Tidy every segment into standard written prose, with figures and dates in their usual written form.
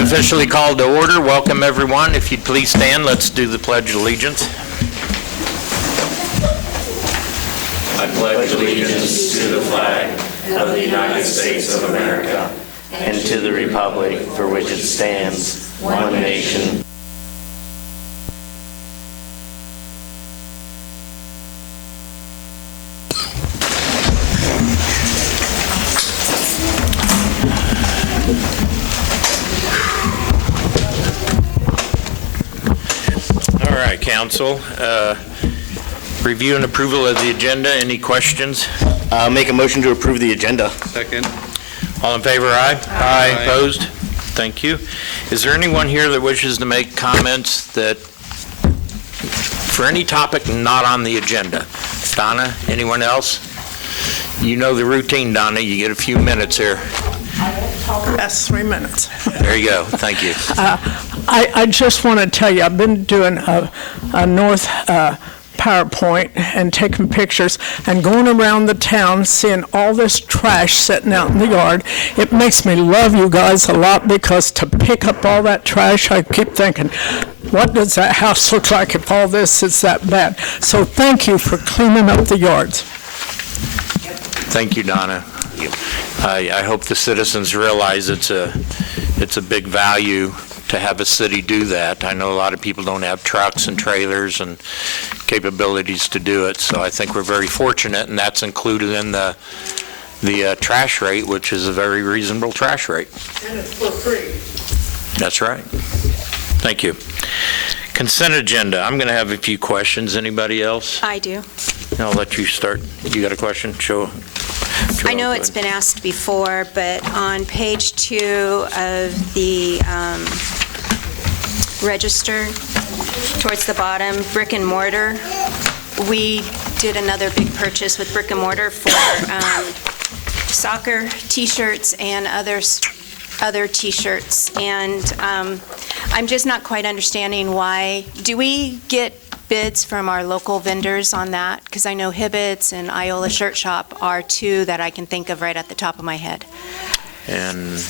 Meeting's officially called to order. Welcome, everyone. If you'd please stand, let's do the Pledge of Allegiance. I pledge allegiance to the flag of the United States of America and to the republic for which it stands, one nation. All right, Council. Review and approval of the agenda. Any questions? Make a motion to approve the agenda. Second. All in favor, aye? Aye. Opposed? Thank you. Is there anyone here that wishes to make comments that, for any topic not on the agenda? Donna, anyone else? You know the routine, Donna. You get a few minutes here. That's 3 minutes. There you go. Thank you. I just want to tell you, I've been doing a North PowerPoint and taking pictures and going around the town, seeing all this trash sitting out in the yard. It makes me love you guys a lot, because to pick up all that trash, I keep thinking, what does that house look like if all this is that bad? So thank you for cleaning up the yards. Thank you, Donna. I hope the citizens realize it's a big value to have a city do that. I know a lot of people don't have trucks and trailers and capabilities to do it, so I think we're very fortunate, and that's included in the trash rate, which is a very reasonable trash rate. And it's for free. That's right. Thank you. Consent agenda. I'm going to have a few questions. Anybody else? I do. I'll let you start. You got a question? I know it's been asked before, but on page 2 of the register, towards the bottom, brick and mortar, we did another big purchase with brick and mortar for soccer T-shirts and other T-shirts, and I'm just not quite understanding why. Do we get bids from our local vendors on that? Because I know Hibbett's and Iola Shirt Shop are two that I can think of right at the top of my head. And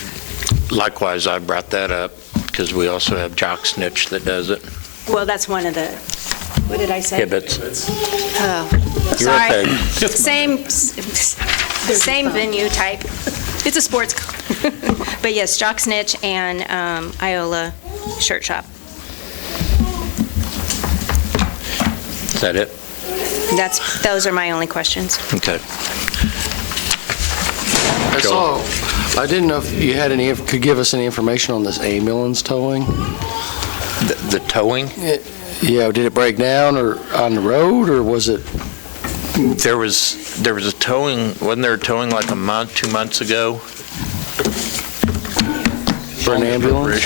likewise, I brought that up because we also have Jock Snitch that does it. Well, that's one of the, what did I say? Hibbett's. Oh, You're sorry. okay. Same venue type. It's a sports. But yes, Jock Snitch and Iola Shirt Shop. Is that it? Those are my only questions. Okay. That's all. I didn't know if you had could give us any information on this ambulance towing. The towing? Yeah, did it break down or on the road, or was it? There was a towing. Wasn't there a towing like 2 months ago? For an ambulance?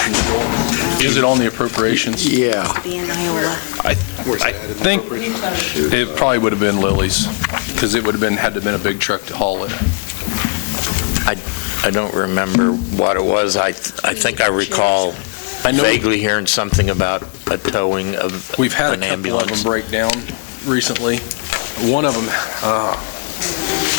Is it on the appropriations? Yeah. Be in Iola. I think it probably would have been Lily's, because it would have had to have been a big truck to haul it. I don't remember what it was. I think I recall vaguely hearing something about a towing of We've had an a couple ambulance. of them break down recently. One of them,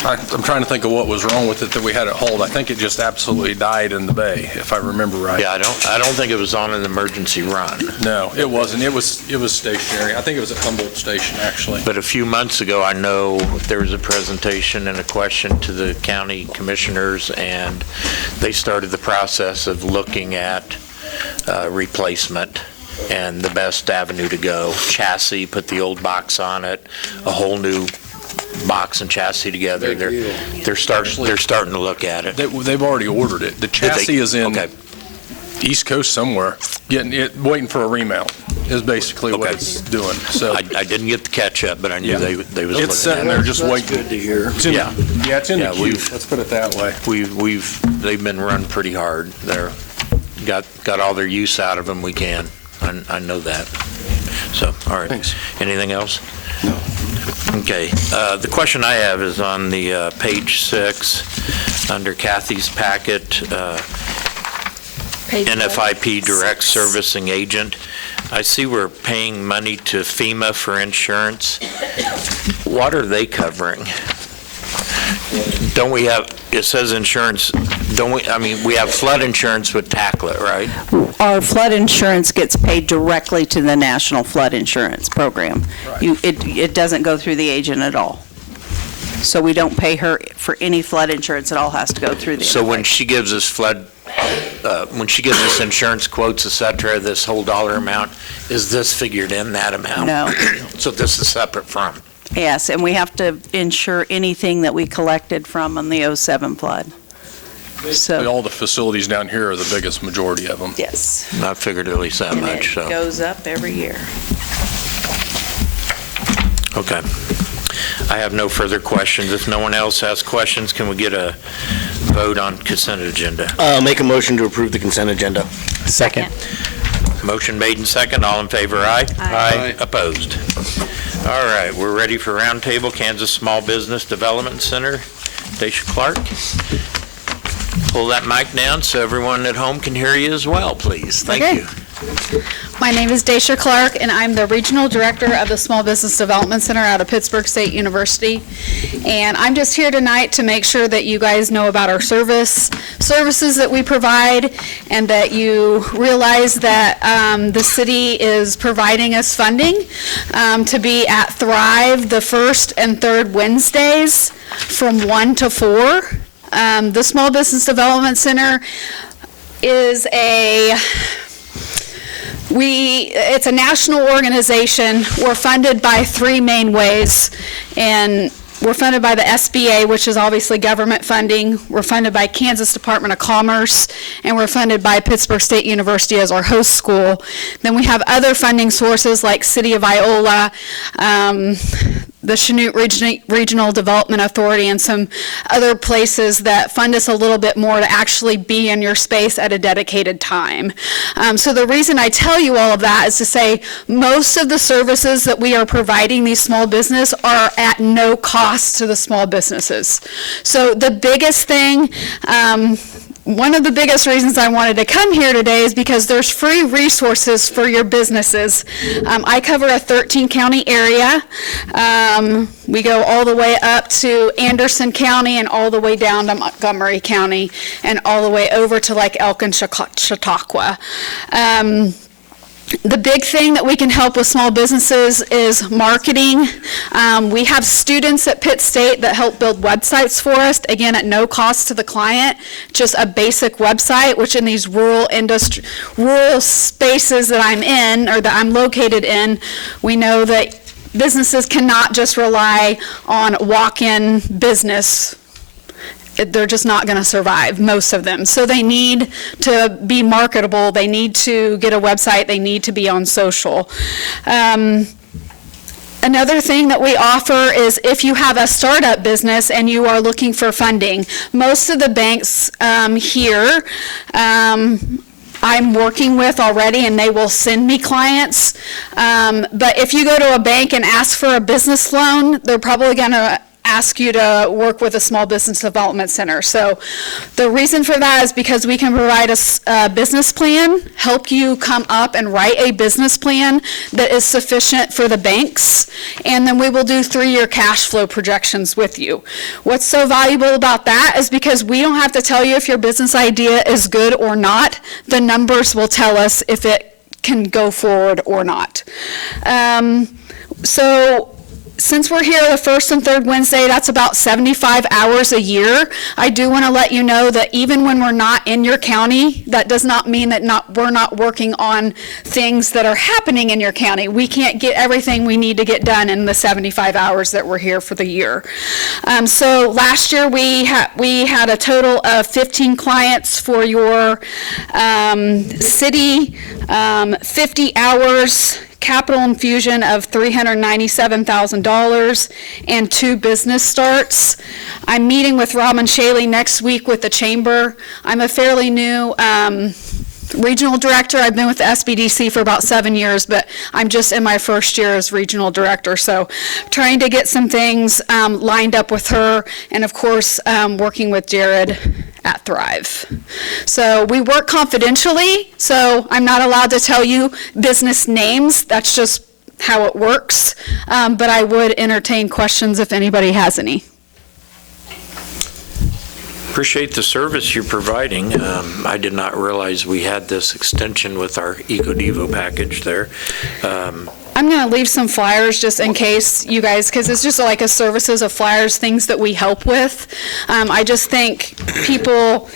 I'm trying to think of what was wrong with it that we had it hauled. I think it just absolutely died in the bay, if I remember right. Yeah, I don't think it was on an emergency run. No, it wasn't. It was stationary. I think it was at Humboldt Station, actually. But a few months ago, I know there was a presentation and a question to the county commissioners, and they started the process of looking at replacement and the best avenue to go. Chassis, put the old box on it, a whole new box and chassis together. They're starting to look at it. They've already ordered it. The chassis is in East Coast somewhere, waiting for a remount is basically what it's doing. So I didn't get the catch up, but I knew they was looking at it. it's sitting there just waiting. Good to hear. It's in the queue. Let's put it that way. They've been run pretty hard. They're got all their use out of them we can. I know that. So, all right. Thanks. Anything else? No. Okay. The question I have is on the page 6, under Kathy's packet, NFIP direct servicing agent. I see we're paying money to FEMA for insurance. What are they covering? Don't we have, it says insurance don't we, I mean, we have flood insurance with Tacklet, right? Our flood insurance gets paid directly to the National Flood Insurance Program. It doesn't go through the agent at all. So we don't pay her for any flood insurance. It all has to go through the. So when she gives us when she gives us insurance quotes, et cetera, this whole dollar amount, is this figured in that amount? No. So this is separate from? Yes, and we have to insure anything that we collected from on the '07 flood. So, All the facilities down here are the biggest majority of them. yes. I figured at least that And much, it so. goes up every year. Okay. I have no further questions. If no one else has questions, can we get a vote on consent agenda? Make a motion to approve the consent agenda. Second. Motion made and second. All in favor, aye? Aye. Opposed? All right, we're ready for roundtable. Kansas Small Business Development Center. Dacia Clark. Pull that mic down so everyone at home can hear you as well, please. Thank Okay. you. My name is Dacia Clark, and I'm the Regional Director of the Small Business Development Center out of Pittsburgh State University. And I'm just here tonight to make sure that you guys know about our services that we provide, and that you realize that the city is providing us funding to be at Thrive the first and third Wednesdays from 1 to 4. The Small Business Development Center is it's a national organization. We're funded by three main ways, and we're funded by the SBA, which is obviously government funding. We're funded by Kansas Department of Commerce, and we're funded by Pittsburgh State University as our host school. Then we have other funding sources like City of Iola, the Chanute Regional Development Authority, and some other places that fund us a little bit more to actually be in your space at a dedicated time. So the reason I tell you all of that is to say most of the services that we are providing these small business are at no cost to the small businesses. So the biggest thing, one of the biggest reasons I wanted to come here today is because there's free resources for your businesses. I cover a 13-county area. We go all the way up to Anderson County and all the way down to Montgomery County and all the way over to like Elk and Chautauqua. The big thing that we can help with small businesses is marketing. We have students at Pitt State that help build websites for us, again, at no cost to the client, just a basic website, which in these rural spaces that I'm in, or that I'm located in, we know that businesses cannot just rely on walk-in business. They're just not going to survive, most of them. So they need to be marketable, they need to get a website, they need to be on social. Another thing that we offer is if you have a startup business and you are looking for funding, most of the banks here I'm working with already, and they will send me clients. But if you go to a bank and ask for a business loan, they're probably going to ask you to work with a small business development center. So the reason for that is because we can provide a business plan, help you come up and write a business plan that is sufficient for the banks, and then we will do 3-year cash flow projections with you. What's so valuable about that is because we don't have to tell you if your business idea is good or not. The numbers will tell us if it can go forward or not. Since we're here the first and third Wednesday, that's about 75 hours a year. I do want to let you know that even when we're not in your county, that does not mean that we're not working on things that are happening in your county. We can't get everything we need to get done in the 75 hours that we're here for the year. So last year we had a total of 15 clients for your city, 50 hours, capital infusion of $397,000, and 2 business starts. I'm meeting with Robin Shaley next week with the chamber. I'm a fairly new regional director. I've been with the SBDC for about 7 years, but I'm just in my first year as regional director. So trying to get some things lined up with her, and of course working with Jared at Thrive. So we work confidentially, so I'm not allowed to tell you business names. That's just how it works. But I would entertain questions if anybody has any. Appreciate the service you're providing. I did not realize we had this extension with our EcoDevo package there. I'm going to leave some flyers just in case you guys, because it's just like a services of flyers, things that we help with. I just think people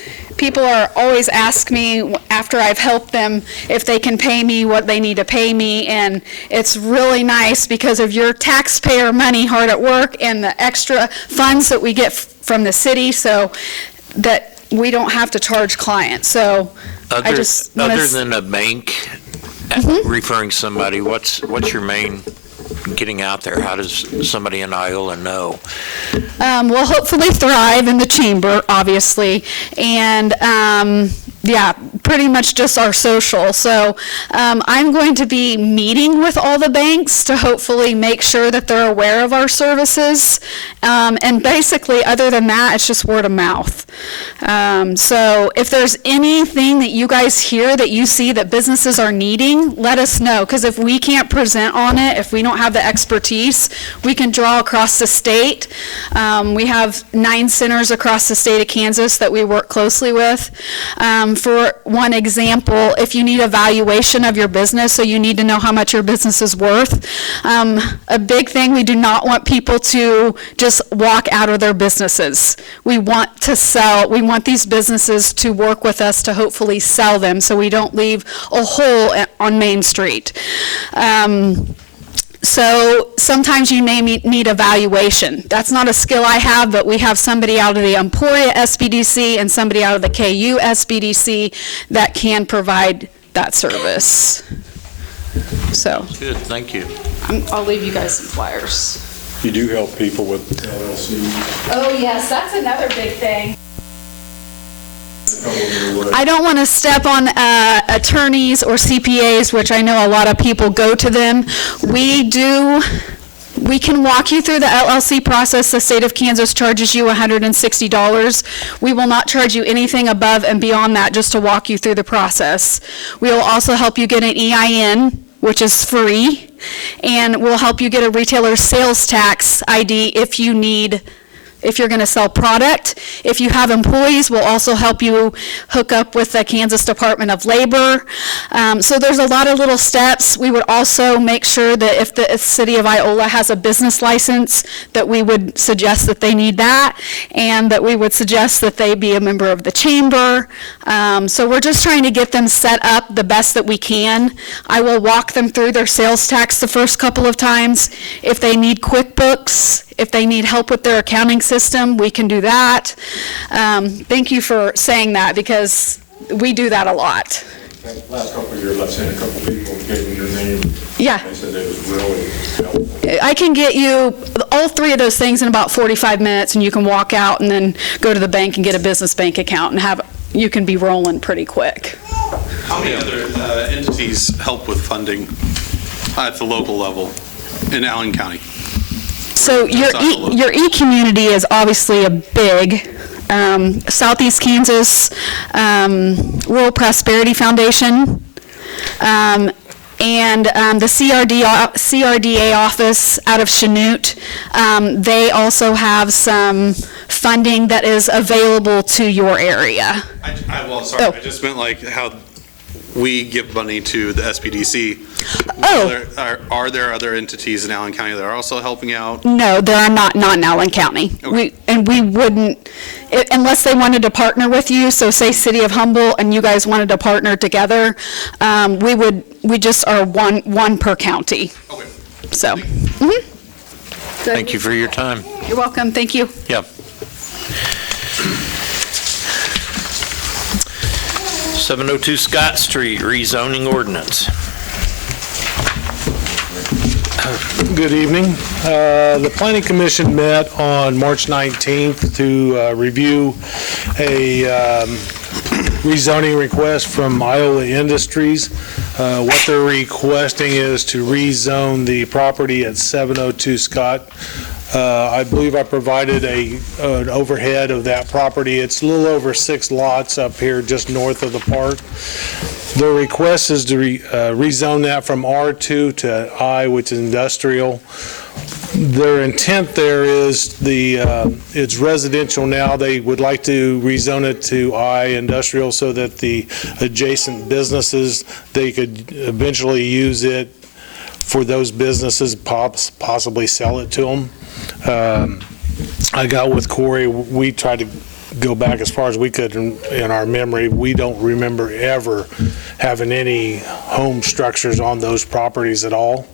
are always ask me after I've helped them if they can pay me what they need to pay me, and it's really nice because of your taxpayer money hard at work and the extra funds that we get from the city, so that we don't have to charge clients. So I just want Other than a bank referring somebody, what's your main getting out there? How does somebody in Iola know? We'll hopefully thrive in the chamber, obviously, and yeah, pretty much just our social. So I'm going to be meeting with all the banks to hopefully make sure that they're aware of our services. And basically, other than that, it's just word of mouth. So if there's anything that you guys hear that you see that businesses are needing, let us know. Because if we can't present on it, if we don't have the expertise, we can draw across the state. We have 9 centers across the state of Kansas that we work closely with. For one example, if you need a valuation of your business, so you need to know how much your business is worth, a big thing, we do not want people to just walk out of their businesses. We want to sell, we want these businesses to work with us to hopefully sell them so we don't leave a hole on Main Street. So sometimes you may need a valuation. That's not a skill I have, but we have somebody out of the Emporia SBDC and somebody out of the KU SBDC that can provide that service. So Good, thank you. I'll leave you guys some flyers. You do help people with LLCs. Oh yes, that's another big thing. I don't want to step on attorneys or CPAs, which I know a lot of people go to them. We can walk you through the LLC process. The state of Kansas charges you $160. We will not charge you anything above and beyond that just to walk you through the process. We will also help you get an EIN, which is free, and we'll help you get a retailer sales tax ID if you're going to sell product. If you have employees, we'll also help you hook up with the Kansas Department of Labor. So there's a lot of little steps. We would also make sure that if the city of Iola has a business license, that we would suggest that they need that, and that we would suggest that they be a member of the chamber. So we're just trying to get them set up the best that we can. I will walk them through their sales tax the first couple of times. If they need QuickBooks, if they need help with their accounting system, we can do that. Thank you for saying that, because we do that a lot. Last couple of years, I've seen a couple of people gave me your name. Yeah. They said it was really helpful. I can get you all 3 of those things in about 45 minutes, and you can walk out and then go to the bank and get a business bank account, and you can be rolling pretty quick. How many other entities help with funding at the local level in Allen County? So your e-community is obviously a big, Southeast Kansas Rural Prosperity Foundation, and the CRDA office out of Chanute. They also have some funding that is available to your area. I just meant like how we give money to the SBDC. Oh. Are there other entities in Allen County that are also helping out? No, there are not in Allen County. Okay. We wouldn't, unless they wanted to partner with you, so say City of Humboldt and you guys wanted to partner together, we just are one per county. Okay. So. Thank you for your time. You're welcome, thank you. Yep. 702 Scott Street, rezoning ordinance. Good evening. The Planning Commission met on March 19th to review a rezoning request from Iola Industries. What they're requesting is to rezone the property at 702 Scott. I believe I provided an overhead of that property. It's a little over 6 lots up here just north of the park. The request is to rezone that from R2 to I, which is industrial. Their intent there is it's residential now. They would like to rezone it to industrial so that the adjacent businesses, they could eventually use it for those businesses, possibly sell it to them. I got with Corey, we tried to go back as far as we could in our memory. We don't remember ever having any home structures on those properties at all.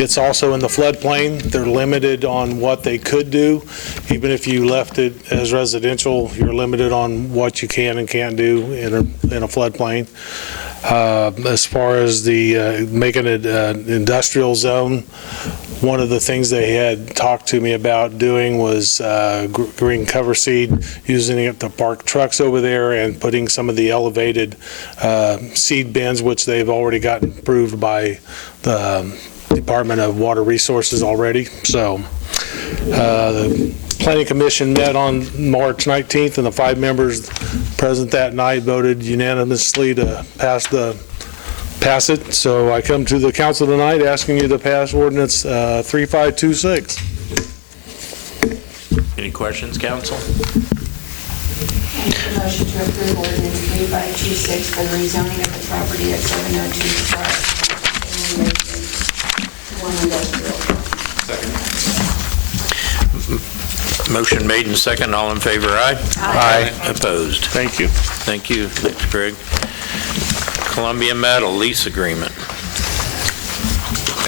It's also in the floodplain. They're limited on what they could do. Even if you left it as residential, you're limited on what you can and can't do in a floodplain. As far as the making it an industrial zone, one of the things they had talked to me about doing was green cover seed, using it to park trucks over there and putting some of the elevated seed bins, which they've already gotten approved by the Department of Water Resources already. So the Planning Commission met on March 19th, and the 5 members present that night voted unanimously to pass it. So I come to the council tonight asking you to pass ordinance 3526. Any questions, council? Make a motion to approve ordinance 3526 for the rezoning of the property at 702 Park. One industrial. Motion made and second. All in favor, aye? Aye. Opposed? Thank you. Thank you. Thanks, Greg. Columbia Metal lease agreement.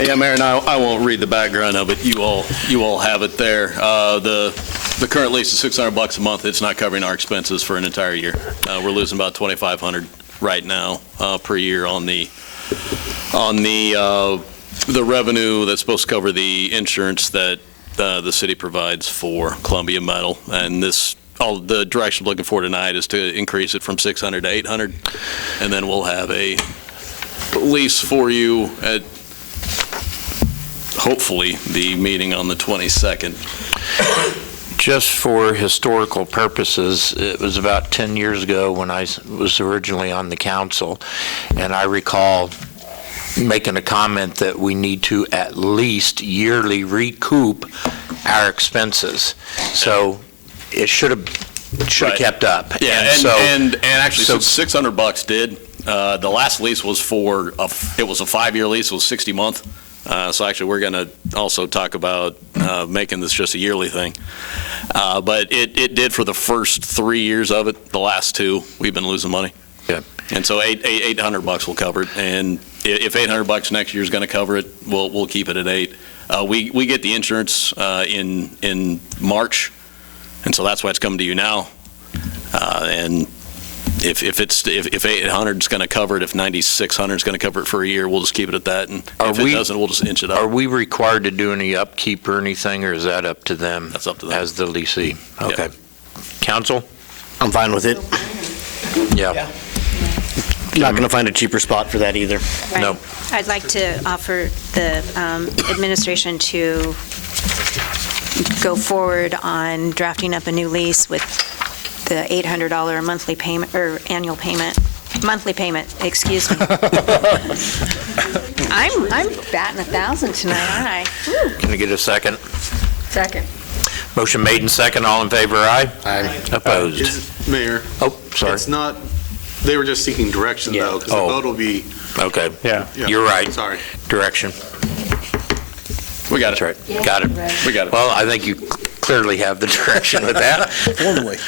Yeah, Mayor, and I won't read the background of it. You all have it there. The current lease is $600 a month. It's not covering our expenses for an entire year. We're losing about $2,500 right now per year on the revenue that's supposed to cover the insurance that the city provides for Columbia Metal. And all the direction I'm looking for tonight is to increase it from $600 to $800, and then we'll have a lease for you at hopefully the meeting on the 22nd. Just for historical purposes, it was about 10 years ago when I was originally on the council, and I recall making a comment that we need to at least yearly recoup our expenses. So it should have kept up. Yeah, and actually, so $600 did. The last lease was it was a 5-year lease. It was 60 month. So actually, we're going to also talk about making this just a yearly thing. But it did for the first 3 years of it. The last 2, we've been losing money. Yeah. And so $800 will cover it. And if $800 next year is going to cover it, we'll keep it at 8. We get the insurance in March, and so that's why it's coming to you now. And if 800 is going to cover it, if 9,600 is going to cover it for a year, we'll just keep it at that. And if it doesn't, we'll just inch it up. Are we required to do any upkeep or anything, or is that up to them? That's up to them. As the leasee. Okay. Yeah. Council? I'm fine with it. Yeah. Not going to find a cheaper spot for that either. Right. No. I'd like to offer the administration to go forward on drafting up a new lease with the $800 monthly payment, or annual payment, monthly payment, excuse me. I'm batting 1,000 tonight, aren't I? Woo. Can I get a second? Second. Motion made and second. All in favor, aye? Aye. Opposed? Mayor, Oh, sorry. it's not, they were just seeking direction, though, because the Oh. vote will be, Okay. Yeah. You're right. sorry. Direction. We got it. That's right. Got it. We got it. Well, I think you clearly have the direction with that. Formally.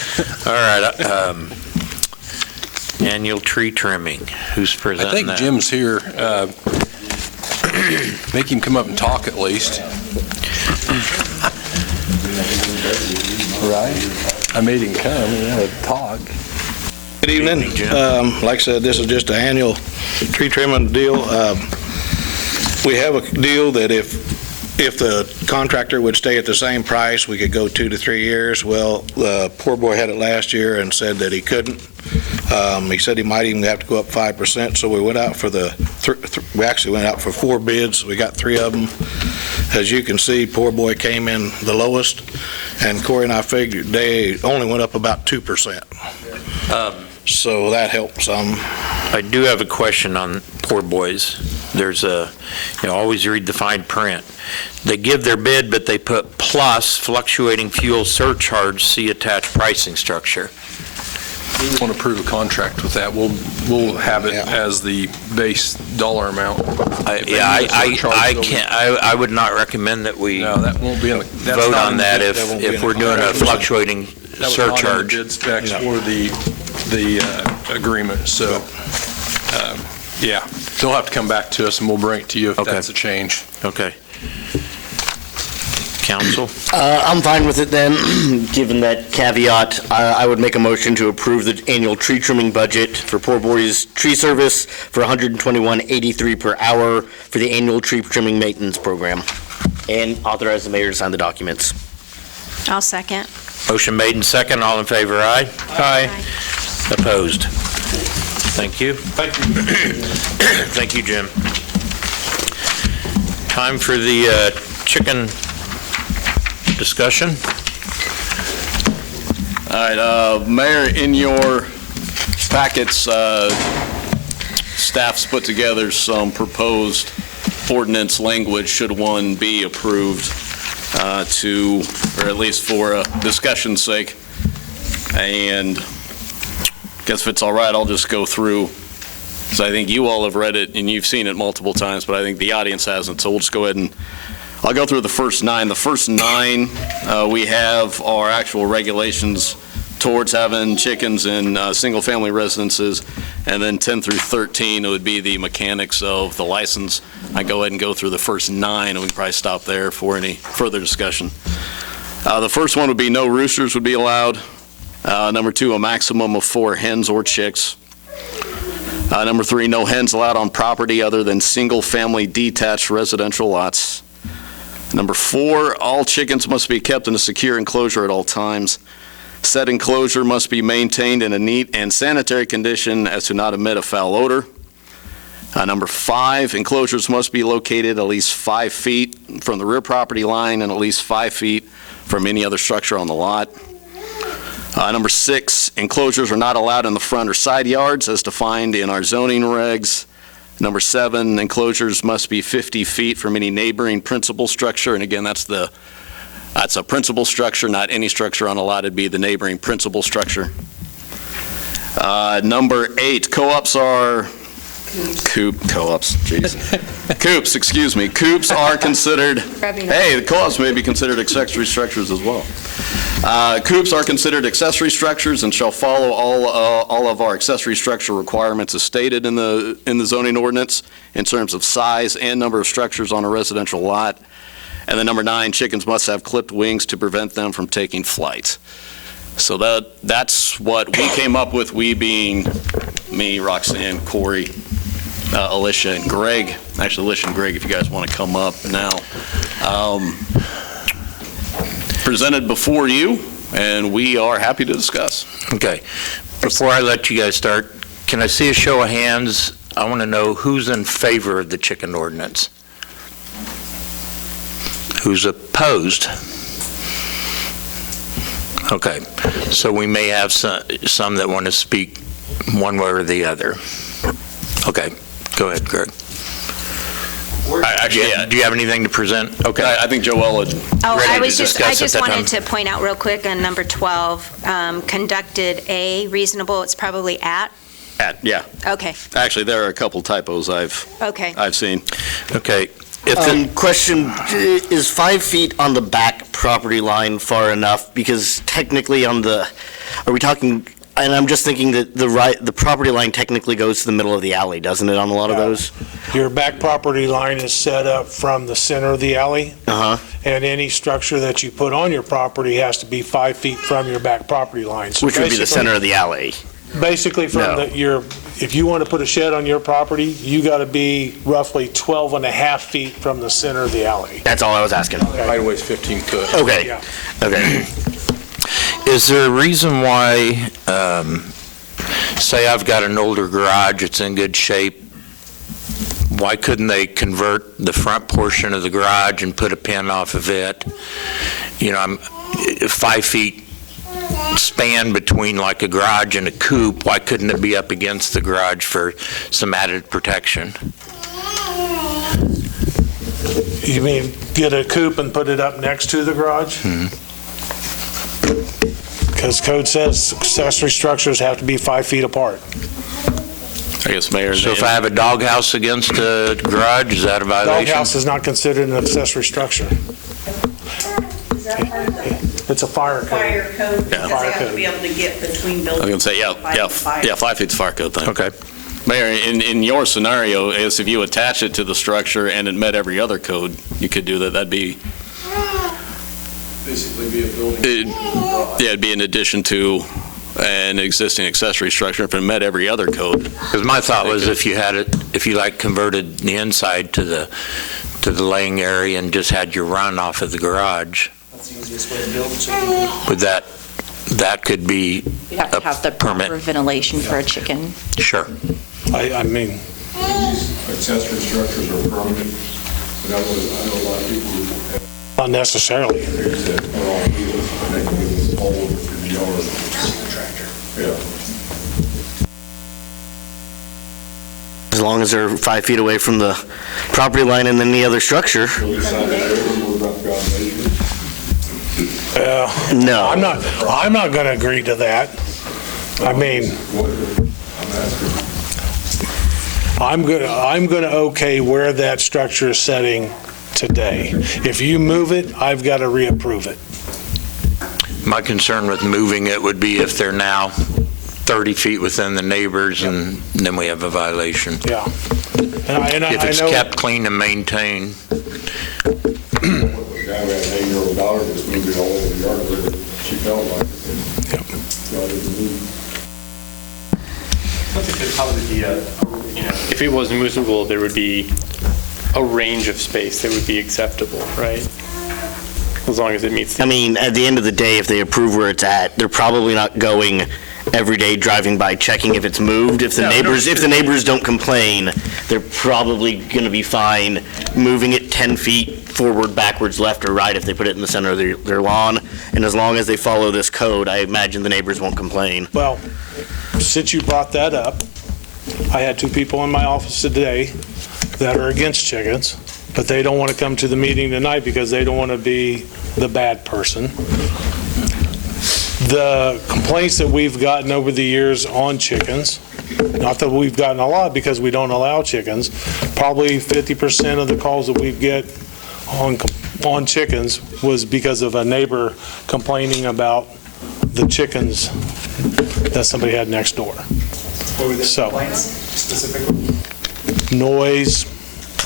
All right. Annual tree trimming. Who's I presenting think that? Jim's here. Make him come up and talk at least. Right? I made him come and talk. Good evening. Like I said, this is just an annual tree trimming deal. We have a deal that if the contractor would stay at the same price, we could go 2 to 3 years. Well, poor boy had it last year and said that he couldn't. He said he might even have to go up 5%, so we went out for we actually went out for 4 bids. We got 3 of them. As you can see, poor boy came in the lowest, and Corey and I figured they only went up about 2%. So that helped some. I do have a question on poor boys. there's always read the fine print. They give their bid, but they put plus fluctuating fuel surcharge, see attached pricing structure. We want to approve a contract with that. We'll have it as the base dollar amount. I would not recommend that we that won't be in the, vote on that if we're doing a fluctuating surcharge. Bid specs or the agreement, so, yeah. They'll have to come back to us, and we'll bring it to you if that's a change. Okay. Council? I'm fine with it then, given that caveat. I would make a motion to approve the annual tree trimming budget for Port Boys Tree Service for $121.83 per hour for the annual tree trimming maintenance program, and authorize the mayor to sign the documents. I'll second. Motion made and second. All in favor, aye? Aye. Opposed? Thank you. Thank you. Thank you, Jim. Time for the chicken discussion. All right, Mayor, in your packets, staff's put together some proposed ordinance language should one be approved or at least for discussion's sake. And I guess if it's all right, I'll just go through, because I think you all have read it and you've seen it multiple times, but I think the audience hasn't. So we'll just go ahead and I'll go through the first 9. The first 9 we have are actual regulations towards having chickens in single-family residences, and then 10 through 13 it would be the mechanics of the license. I go ahead and go through the first 9, and we can probably stop there for any further discussion. The first one would be no roosters would be allowed. Number 2, a maximum of 4 hens or chicks. Number 3, no hens allowed on property other than single-family detached residential lots. Number 4, all chickens must be kept in a secure enclosure at all times. Said enclosure must be maintained in a neat and sanitary condition as to not emit a foul odor. Number 5, enclosures must be located at least 5 feet from the rear property line and at least 5 feet from any other structure on the lot. Number 6, enclosures are not allowed in the front or side yards as defined in our zoning regs. Number 7, enclosures must be 50 feet from any neighboring principal structure, and again, that's a principal structure, not any structure on a lot. It'd be the neighboring principal structure. Number 8, co-ops are coops, excuse me. Coops are considered, hey, the co-ops may be considered accessory structures as well. Coops are considered accessory structures and shall follow all of our accessory structure requirements as stated in the zoning ordinance in terms of size and number of structures on a residential lot. And then number 9, chickens must have clipped wings to prevent them from taking flight. So that's what we came up with, we being me, Roxanne, Corey, Alicia, and Greg. Actually, Alicia and Greg, if you guys want to come up now. Presented before you, and we are happy to discuss. Okay. Before I let you guys start, can I see a show of hands? I want to know who's in favor of the chicken ordinance. Who's opposed? Okay, so we may have some that want to speak one way or the other. Okay, go ahead, Greg. Do you have anything to present? Okay. I think Joella I just wanted to point out real quick on number 12, conducted a reasonable, it's probably at. Yeah. Okay. Actually, there are a couple typos I've seen. Okay. Question, is 5 feet on the back property line far enough? Because technically are we talking, and I'm just thinking that the property line technically goes to the middle of the alley, doesn't it, on a lot of those? Your back property line is set up from the center of the alley. And any structure that you put on your property has to be 5 feet from your back property line. So which would be the center of the alley? Basically if you want to put a shed on your property, you got to be roughly 12 and a half feet from the center of the alley. That's all I was asking. Right away is 15 foot. Okay. Yeah. Okay. Is there a reason why, say I've got an older garage, it's in good shape, why couldn't they convert the front portion of the garage and put a pin off of it? I'm 5 feet span between like a garage and a coop, why couldn't it be up against the garage for some added protection? You mean get a coop and put it up next to the garage? Because code says accessory structures have to be 5 feet apart. I guess, Mayor. So if I have a doghouse against a garage, is that a violation? Doghouse is not considered an accessory structure. It's a fire code. Fire code, because Fire they have to code. be able to get between I was buildings. going to say, yeah, 5 feet's fire code thing. Okay. Mayor, in your scenario, is if you attach it to the structure and it met every other code, you could do that. That'd be, Basically be a building. yeah, it'd be in addition to an existing accessory structure if it met every other code. Because my thought was if you had it, if you like converted the inside to the laying area and just had your run off of the garage, That's the easiest way to build chicken. would that could be You have to have the permit. proper ventilation for a chicken. Sure. I mean, Accessory structures are permanent, but I know a lot of people who have not necessarily. things that are on wheels, and they can get them all over in the yard. Yeah. As long as they're 5 feet away from the property line and any other structure. No. I'm not going to agree to that. I mean, I'm going to okay where that structure is setting today. If you move it, I've got to reapprove it. My concern with moving it would be if they're now 30 feet within the neighbors, and then we have a violation. Yeah. If it's kept clean and maintained. The guy who had an 8-year-old daughter just moved it all over the yard where she felt like it. Yep. So I didn't move. I think there'd probably be if it was movable, there would be a range of space that would be acceptable, right? As long as it meets. I mean, at the end of the day, if they approve where it's at, they're probably not going every day driving by checking if it's moved. If the neighbors don't complain, they're probably going to be fine moving it 10 feet forward, backwards, left, or right if they put it in the center of their lawn. And as long as they follow this code, I imagine the neighbors won't complain. Well, since you brought that up, I had 2 people in my office today that are against chickens, but they don't want to come to the meeting tonight because they don't want to be the bad person. The complaints that we've gotten over the years on chickens, not that we've gotten a lot because we don't allow chickens, probably 50% of the calls that we get on chickens was because of a neighbor complaining about the chickens that somebody had next door. What were the complaints specifically? Noise,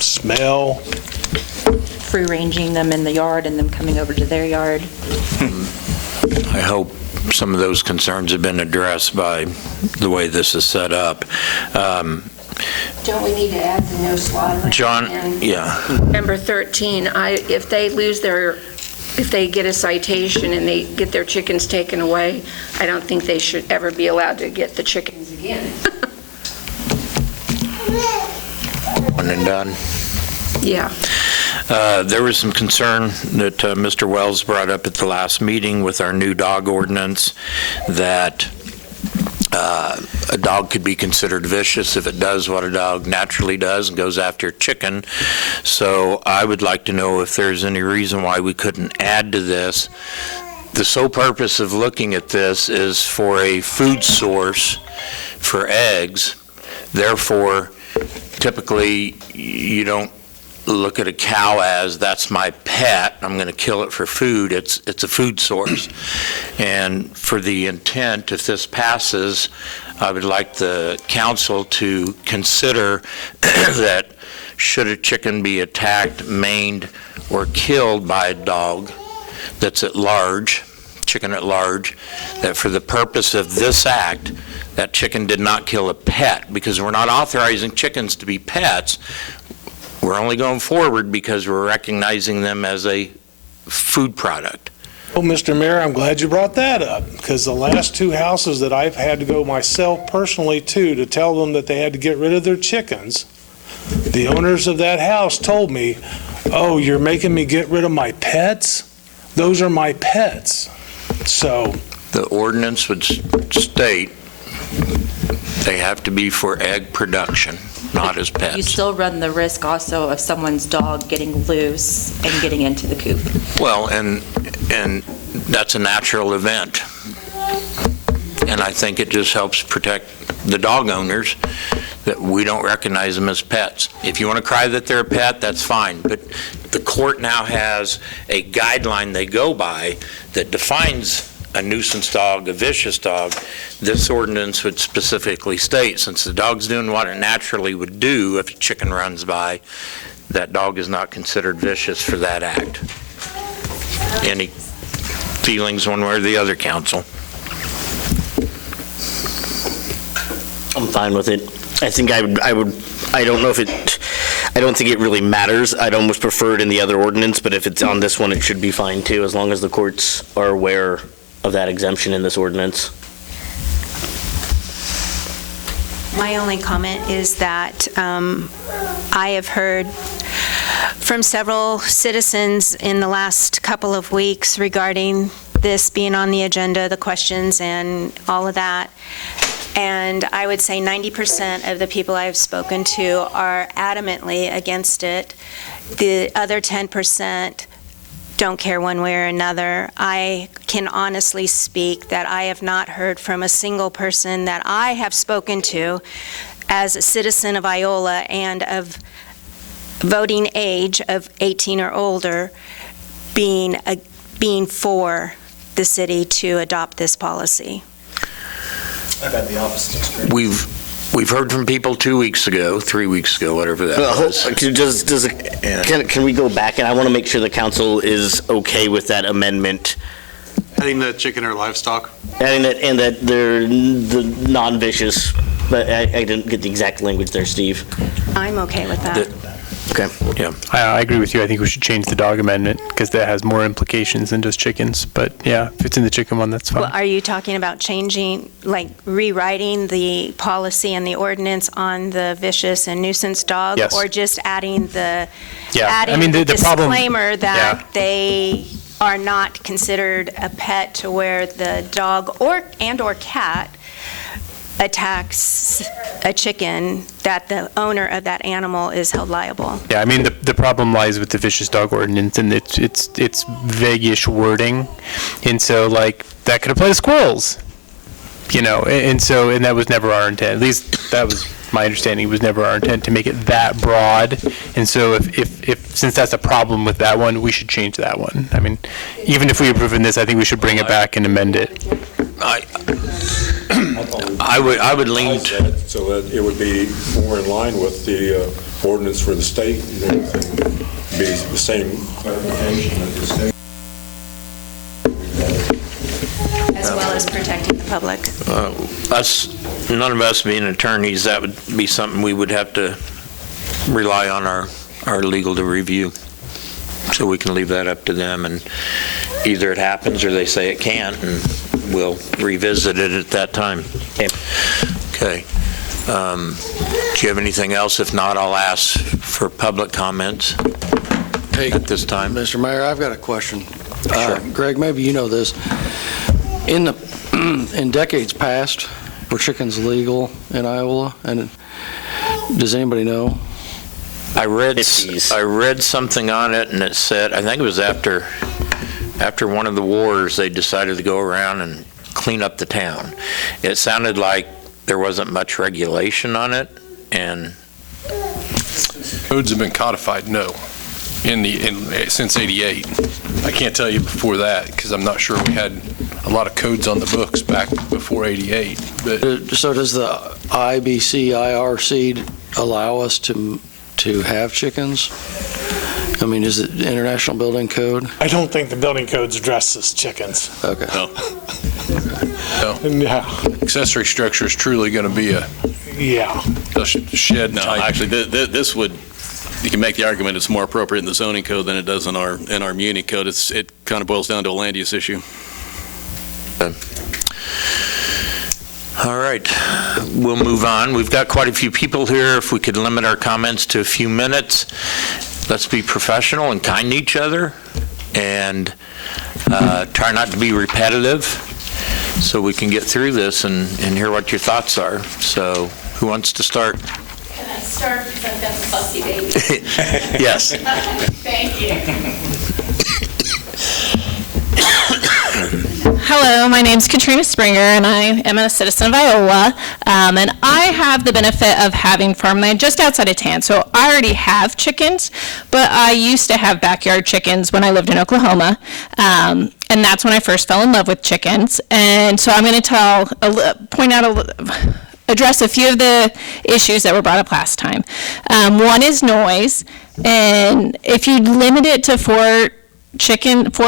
smell. Free-ranging them in the yard and them coming over to their yard. I hope some of those concerns have been addressed by the way this is set up. Don't we need to add the no slaughtering? John, and- yeah. Number 13, if they get a citation and they get their chickens taken away, I don't think they should ever be allowed to get the chickens again. One and done. Yeah. There was some concern that Mr. Wells brought up at the last meeting with our new dog ordinance that a dog could be considered vicious if it does what a dog naturally does and goes after a chicken. So I would like to know if there's any reason why we couldn't add to this. The sole purpose of looking at this is for a food source for eggs. Therefore, typically, you don't look at a cow as, that's my pet, I'm going to kill it for food. It's a food source. And for the intent, if this passes, I would like the council to consider that should a chicken be attacked, maimed, or killed by a dog that's at large, chicken at large, that for the purpose of this act, that chicken did not kill a pet, because we're not authorizing chickens to be pets. We're only going forward because we're recognizing them as a food product. Well, Mr. Mayor, I'm glad you brought that up, because the last 2 houses that I've had to go myself personally to tell them that they had to get rid of their chickens, the owners of that house told me, oh, you're making me get rid of my pets? Those are my pets. So the ordinance would state They have to be for egg production, not as You pets. still run the risk also of someone's dog getting loose and getting into the coop. Well, and that's a natural event. And I think it just helps protect the dog owners that we don't recognize them as pets. If you want to cry that they're a pet, that's fine, but the court now has a guideline they go by that defines a nuisance dog, a vicious dog. This ordinance would specifically state, since the dog's doing what it naturally would do if a chicken runs by, that dog is not considered vicious for that act. Any feelings one way or the other, council? I'm fine with it. I think I don't know if it, I don't think it really matters. I'd almost prefer it in the other ordinance, but if it's on this one, it should be fine too, as long as the courts are aware of that exemption in this ordinance. My only comment is that I have heard from several citizens in the last couple of weeks regarding this being on the agenda, the questions and all of that. And I would say 90% of the people I've spoken to are adamantly against it. The other 10% don't care one way or another. I can honestly speak that I have not heard from a single person that I have spoken to as a citizen of Iola and of voting age of 18 or older being for the city to adopt this policy. I've had the opposite experience. We've heard from people 2 weeks ago, 3 weeks ago, whatever that was. Can we go back, and I want to make sure the council is okay with that amendment? Adding the chicken or livestock? Adding that, and that they're the non-vicious, but I didn't get the exact language there, Steve. I'm okay with that. Okay. Yeah. I agree with you. I think we should change the dog amendment because that has more implications than just chickens. But yeah, if it's in the chicken one, that's fine. Well, are you talking about changing, like rewriting the policy and the ordinance on the vicious and nuisance dog? Yes. Or just adding the, the problem, disclaimer that they are not considered a pet to where the dog or cat attacks a chicken, that the owner of that animal is held liable. Yeah, I mean, the problem lies with the vicious dog ordinance, and it's vague-ish wording, and so, like, that could apply to squirrels, you know, and that was never our intent. At least that was my understanding. It was never our intent to make it that broad, and so if since that's a problem with that one, we should change that one. I mean, even if we approve in this, I think we should bring it back and amend it. I would lean so that it would be more in line with the ordinance for the state, and everything, be the same clarification that the state. As well as protecting the public. None of us being attorneys, that would be something we would have to rely on our legal to review. So we can leave that up to them, and either it happens or they say it can't, and we'll revisit it at that time. Okay. Do you have anything else? If not, I'll ask for public comments at this time. Mr. Mayor, I've got a question. Sure. Greg, maybe you know this. In decades past, were chickens legal in Iola? And does anybody know? I read something on it, and it said, I think it was after one of the wars, they decided to go around and clean up the town. It sounded like there wasn't much regulation on it, and Codes have been codified, no, since '88. I can't tell you before that because I'm not sure we had a lot of codes on the books back before '88. But So does the IBC, IRC allow us to have chickens? I mean, is it International Building Code? I don't think the building codes addresses chickens. Okay. No. Yeah. Accessory structure is truly going to be a shed No, type. actually, this would, you can make the argument it's more appropriate in the zoning code than it does in our muni code. It kind of boils down to a land use issue. all right, we'll move on. We've got quite a few people here. If we could limit our comments to a few minutes. Let's be professional and kind to each other, and try not to be repetitive. so we can get through this and hear what your thoughts are. So who wants to start? Can I start because I've got a fussy baby? Yes. Thank you. Hello, my name's Katrina Springer, and I am a citizen of Iola. And I have the benefit of having farmland just outside of town, so I already have chickens, but I used to have backyard chickens when I lived in Oklahoma. And that's when I first fell in love with chickens. And so I'm going to address a few of the issues that were brought up last time. One is noise, and if you limit it to four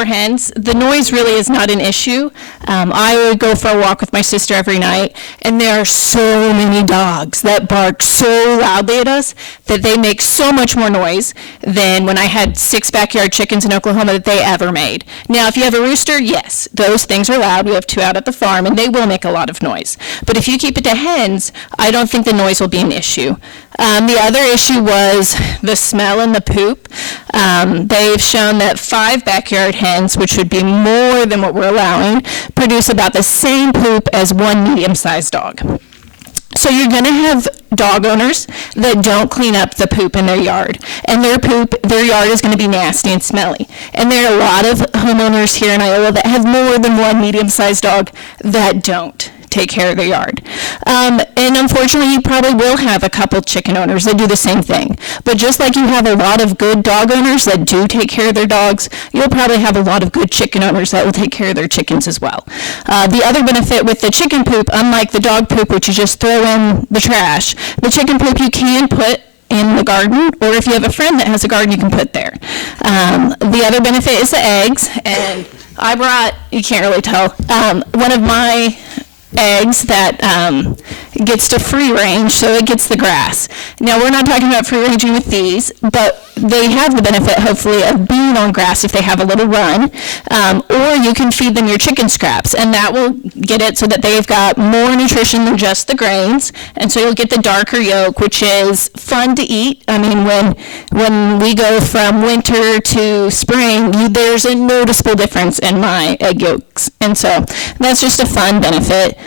hens, the noise really is not an issue. I would go for a walk with my sister every night, and there are so many dogs that bark so loudly at us that they make so much more noise than when I had 6 backyard chickens in Oklahoma that they ever made. Now, if you have a rooster, yes, those things are loud. We have 2 out at the farm, and they will make a lot of noise. But if you keep it to hens, I don't think the noise will be an issue. The other issue was the smell and the poop. They've shown that 5 backyard hens, which would be more than what we're allowing, produce about the same poop as 1 medium-sized dog. So you're going to have dog owners that don't clean up the poop in their yard, and their yard is going to be nasty and smelly. And there are a lot of homeowners here in Iowa that have more than 1 medium-sized dog that don't take care of their yard. And unfortunately, you probably will have a couple chicken owners that do the same thing. But just like you have a lot of good dog owners that do take care of their dogs, you'll probably have a lot of good chicken owners that will take care of their chickens as well. The other benefit with the chicken poop, unlike the dog poop, which you just throw in the trash, the chicken poop you can put in the garden, or if you have a friend that has a garden, you can put there. The other benefit is the eggs, and I brought, you can't really tell, one of my eggs that gets to free range, so it gets the grass. Now, we're not talking about free ranging with these, but they have the benefit, hopefully, of being on grass if they have a little run, or you can feed them your chicken scraps, and that will get it so that they've got more nutrition than just the grains, and so you'll get the darker yolk, which is fun to eat. I mean, when we go from winter to spring, there's a noticeable difference in my egg yolks, and so that's just a fun benefit.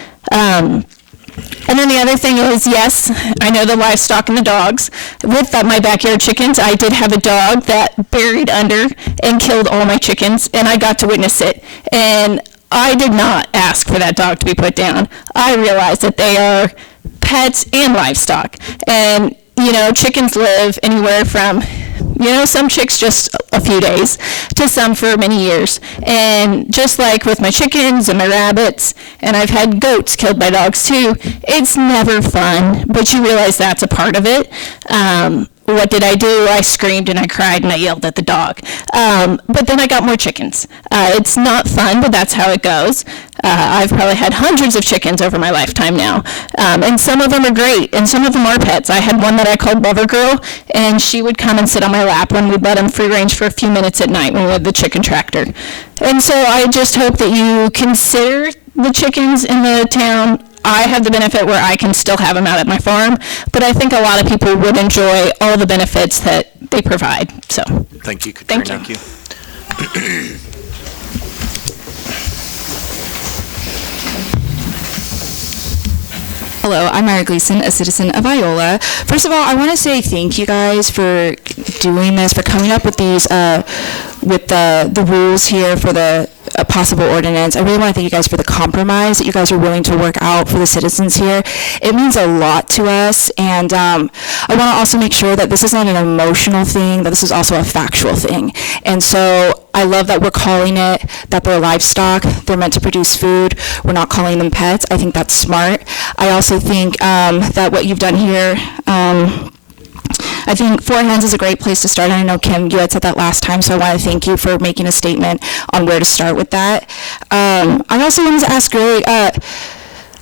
And then the other thing is, yes, I know the livestock and the dogs. With my backyard chickens, I did have a dog that buried under and killed all my chickens, and I got to witness it. And I did not ask for that dog to be put down. I realized that they are pets and livestock. And, chickens live anywhere from, some chicks just a few days to some for many years. And just like with my chickens and my rabbits, and I've had goats killed by dogs too, it's never fun, but you realize that's a part of it. What did I do? I screamed and I cried and I yelled at the dog. But then I got more chickens. It's not fun, but that's how it goes. I've probably had hundreds of chickens over my lifetime now. And some of them are great, and some of them are pets. I had one that I called Lover Girl, and she would come and sit on my lap when we'd let them free range for a few minutes at night when we had the chicken tractor. And so I just hope that you consider the chickens in the town. I have the benefit where I can still have them out at my farm, but I think a lot of people would enjoy all the benefits that they provide. So, thank you, Katrina. Thank you. Hello, I'm Mary Gleason, a citizen of Iola. First of all, I want to say thank you guys for doing this, for coming up with these, with the rules here for the possible ordinance. I really want to thank you guys for the compromise that you guys are willing to work out for the citizens here. It means a lot to us, and I want to also make sure that this is not an emotional thing, that this is also a factual thing. And so I love that we're calling it that they're livestock, they're meant to produce food, we're not calling them pets. I think that's smart. I also think that what you've done here, I think 4 hens is a great place to start. And I know, Kim, you had said that last time, so I want to thank you for making a statement on where to start with that. I also wanted to ask really, I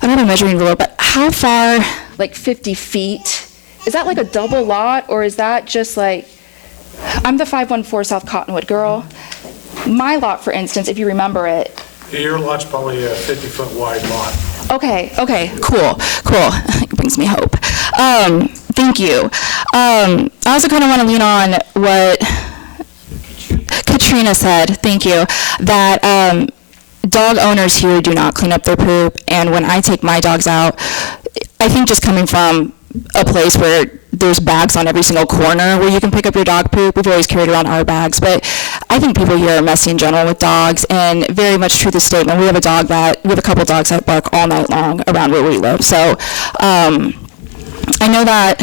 don't know measuring the road, but how far, like 50 feet, is that like a double lot, or is that just like, I'm the 514 South Cottonwood girl. My lot, for instance, if you remember it. Your lot's probably a 50-foot wide lot. Okay, cool. It brings me hope. Thank you. I also kind of want to lean on what Katrina said, thank you, that dog owners here do not clean up their poop, and when I take my dogs out, I think just coming from a place where there's bags on every single corner where you can pick up your dog poop. We've always carried around our bags, but I think people here are messy in general with dogs, and very much true to the statement. We have a couple dogs that bark all night long around where we live. So I know that.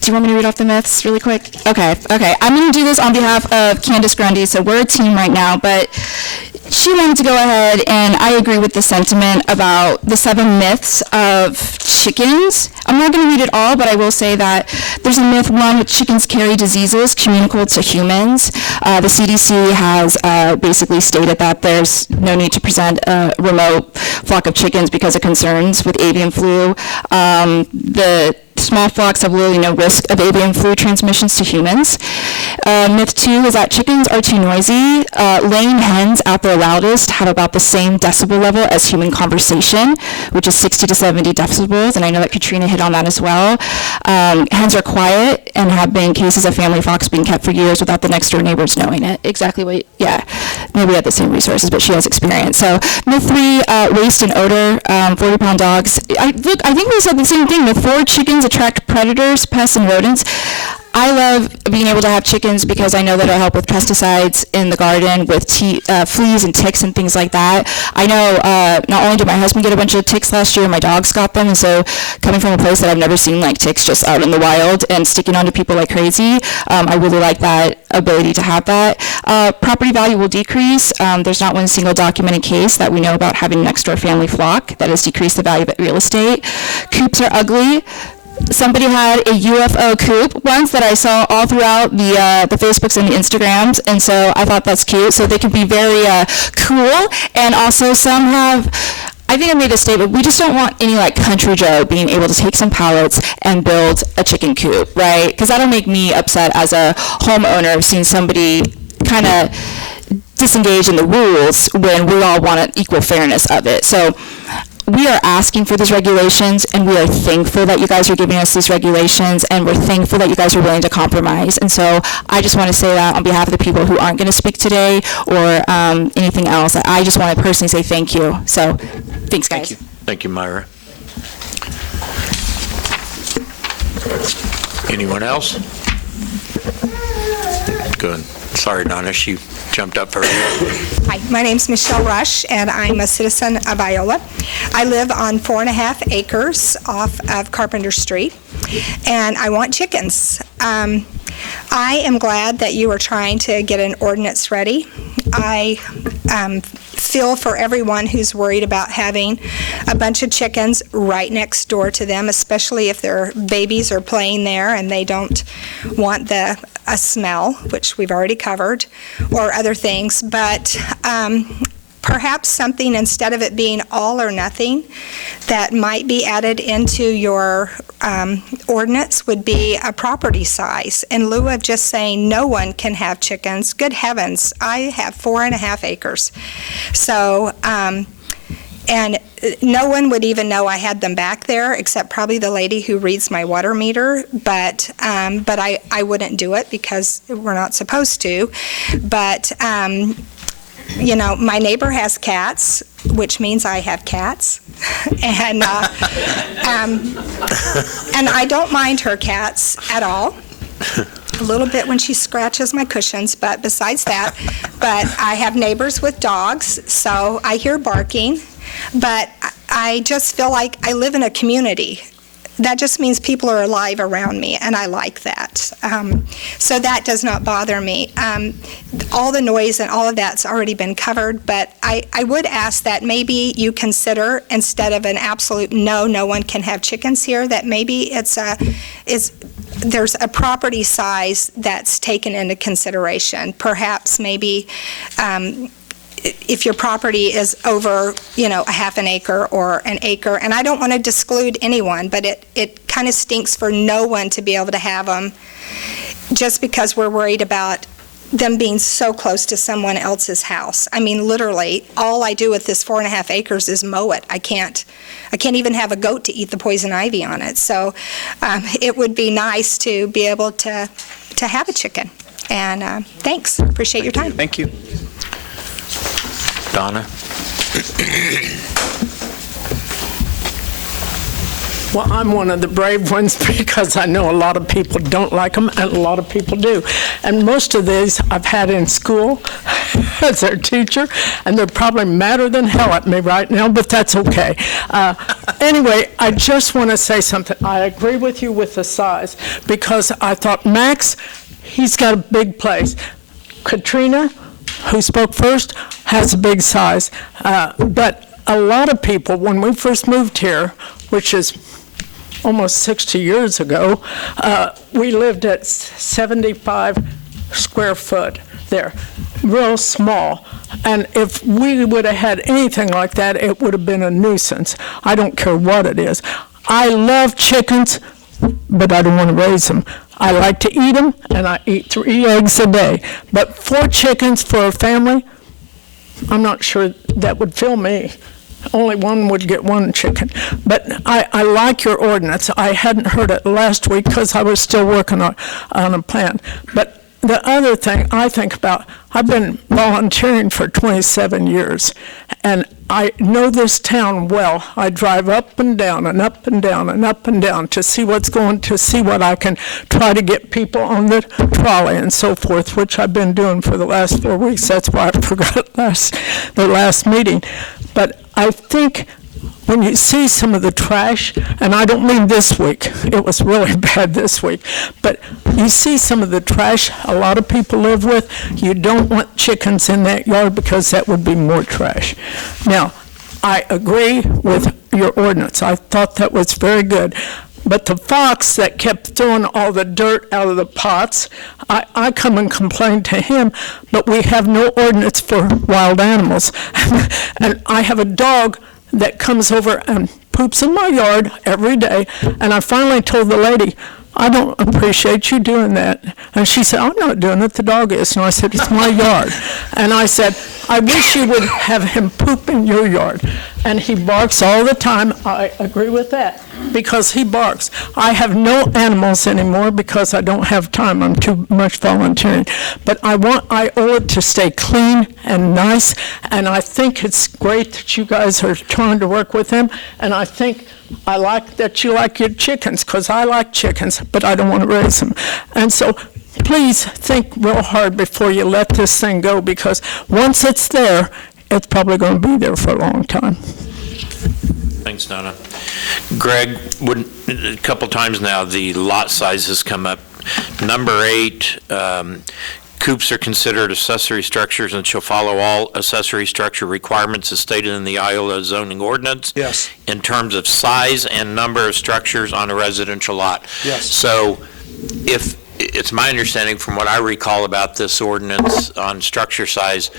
Do you want me to read off the myths really quick? Okay. I'm going to do this on behalf of Candace Grundy. So we're a team right now, but she wanted to go ahead, and I agree with the sentiment about the 7 myths of chickens. I'm not going to read it all, but I will say that there's a myth, one, that chickens carry diseases communicable to humans. The CDC has basically stated that there's no need to present a remote flock of chickens because of concerns with avian flu. The small flocks have literally no risk of avian flu transmissions to humans. Myth 2 is that chickens are too noisy. Laying hens at their loudest have about the same decibel level as human conversation, which is 60 to 70 decibels, and I know that Katrina hit on that as well. Hens are quiet and have been cases of family flocks being kept for years without the next door neighbors knowing it. Exactly what, yeah. Maybe we have the same resources, but she has experience. So myth 3, waste and odor, 40-pound dogs. I think we said the same thing. Myth 4, chickens attract predators, pests, and rodents. I love being able to have chickens because I know that it'll help with pesticides in the garden, with fleas and ticks and things like that. I know not only did my husband get a bunch of ticks last year, my dogs got them, and so coming from a place that I've never seen like ticks just out in the wild and sticking onto people like crazy, I really like that ability to have that. Property value will decrease. There's not one single documented case that we know about having an next door family flock that has decreased the value of real estate. Coops are ugly. Somebody had a UFO coop once that I saw all throughout the Facebooks and the Instagrams, and so I thought that's cute. So they can be very cool, and also some have, I think I made a statement, we just don't want any like country Joe being able to take some pallets and build a chicken coop, right? Because that'll make me upset as a homeowner seeing somebody kind of disengage in the rules when we all want an equal fairness of it. So we are asking for these regulations, and we are thankful that you guys are giving us these regulations, and we're thankful that you guys are willing to compromise. And so I just want to say that on behalf of the people who aren't going to speak today or anything else, I just want to personally say thank you. So thanks, guys. Thank you, Myra. Anyone else? Good. Sorry, Donna, she jumped up first. Hi, my name's Michelle Rush, and I'm a citizen of Iola. I live on 4.5 acres off of Carpenter Street, and I want chickens. I am glad that you are trying to get an ordinance ready. I feel for everyone who's worried about having a bunch of chickens right next door to them, especially if their babies are playing there and they don't want a smell, which we've already covered, or other things. But perhaps something, instead of it being all or nothing, that might be added into your ordinance would be a property size. In lieu of just saying no one can have chickens, good heavens, I have 4.5 acres. So, and no one would even know I had them back there, except probably the lady who reads my water meter, but I wouldn't do it because we're not supposed to. But you know, my neighbor has cats, which means I have cats, and I don't mind her cats at all. A little bit when she scratches my cushions, but besides that, but I have neighbors with dogs, so I hear barking, but I just feel like I live in a community. That just means people are alive around me, and I like that. So that does not bother me. All the noise and all of that's already been covered, but I would ask that maybe you consider, instead of an absolute no one can have chickens here, that maybe there's a property size that's taken into consideration. Perhaps maybe if your property is over, a half an acre or an acre, and I don't want to exclude anyone, but it kind of stinks for no one to be able to have them just because we're worried about them being so close to someone else's house. I mean, literally, all I do with this 4.5 acres is mow it. I can't even have a goat to eat the poison ivy on it. So it would be nice to be able to have a chicken. And thanks. Appreciate your time. Thank you. Donna? Well, I'm one of the brave ones because I know a lot of people don't like them and a lot of people do. And most of these I've had in school as their teacher, and they're probably madder than hell at me right now, but that's okay. Anyway, I just want to say something. I agree with you with the size because I thought Max, he's got a big place. Katrina, who spoke first, has a big size. But a lot of people, when we first moved here, which is almost 60 years ago, we lived at 75 square foot there, real small. And if we would have had anything like that, it would have been a nuisance. I don't care what it is. I love chickens, but I don't want to raise them. I like to eat them, and I eat 3 eggs a day. But 4 chickens for a family, I'm not sure that would fill me. Only one would get 1 chicken. But I like your ordinance. I hadn't heard it last week because I was still working on a plan. But the other thing I think about, I've been volunteering for 27 years, and I know this town well. I drive up and down and up and down and up and down to see what's going, to see what I can try to get people on the trolley and so forth, which I've been doing for the last 4 weeks. That's why I forgot the last meeting. But I think when you see some of the trash, and I don't mean this week, it was really bad this week, but you see some of the trash a lot of people live with, you don't want chickens in that yard because that would be more trash. Now, I agree with your ordinance. I thought that was very good. But the fox that kept throwing all the dirt out of the pots, I come and complain to him, but we have no ordinance for wild animals. And I have a dog that comes over and poops in my yard every day, and I finally told the lady, I don't appreciate you doing that. And she said, I'm not doing it, the dog is. And I said, it's my yard. And I said, I wish you would have him poop in your yard. And he barks all the time. I agree with that, because he barks. I have no animals anymore because I don't have time. I'm too much volunteering. But I want Iola to stay clean and nice, and I think it's great that you guys are trying to work with him, and I like that you like your chickens, because I like chickens, but I don't want to raise them. And so please think real hard before you let this thing go, because once it's there, it's probably going to be there for a long time. Thanks, Donna. Greg, a couple times now, the lot size has come up. Number 8, coops are considered accessory structures and shall follow all accessory structure requirements as stated in the Iola zoning ordinance. Yes. In terms of size and number of structures on a residential lot. Yes. So if it's my understanding from what I recall about this ordinance on structure size,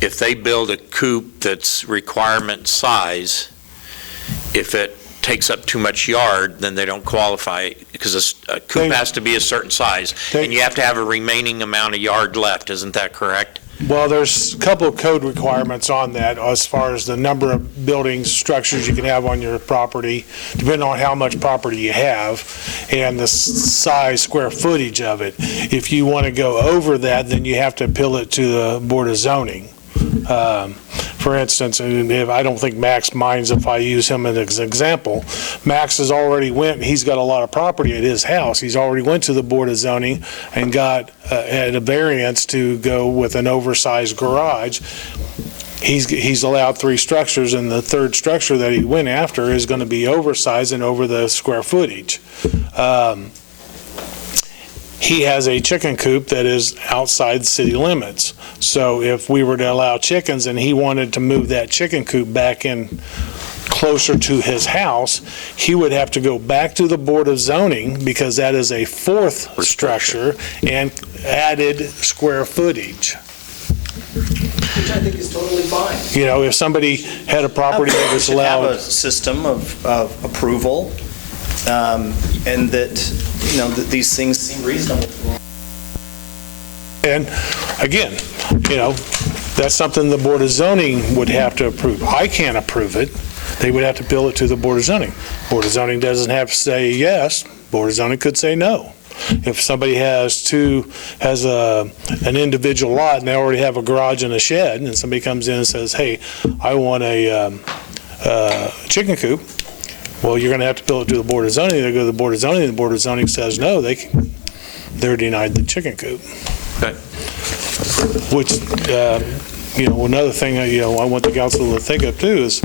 if they build a coop that's requirement size, if it takes up too much yard, then they don't qualify, because a coop has to be a certain size, and you have to have a remaining amount of yard left. Isn't that correct? Well, there's a couple of code requirements on that as far as the number of buildings, structures you can have on your property, depending on how much property you have, and the size, square footage of it. If you want to go over that, then you have to appeal it to the Board of Zoning. For instance, and I don't think Max minds if I use him as an example. Max has already he's got a lot of property at his house. He's already went to the Board of Zoning and got a variance to go with an oversized garage. He's allowed 3 structures, and the 3rd structure that he went after is going to be oversized and over the square footage. He has a chicken coop that is outside city limits. So if we were to allow chickens and he wanted to move that chicken coop back in closer to his house, he would have to go back to the Board of Zoning, because that is a 4th structure and added square footage. Which I think is totally fine. You know, if somebody had a property that was allowed. Have a system of approval, and that, that these things seem reasonable. And again, that's something the Board of Zoning would have to approve. I can't approve it. They would have to bill it to the Board of Zoning. Board of Zoning doesn't have to say yes. Board of Zoning could say no. If somebody has an individual lot and they already have a garage and a shed, and somebody comes in and says, hey, I want a chicken coop, well, you're going to have to bill it to the Board of Zoning. They go to the Board of Zoning, and the Board of Zoning says no, they're denied the chicken coop. Okay. Which, another thing, I want the council to think of too is,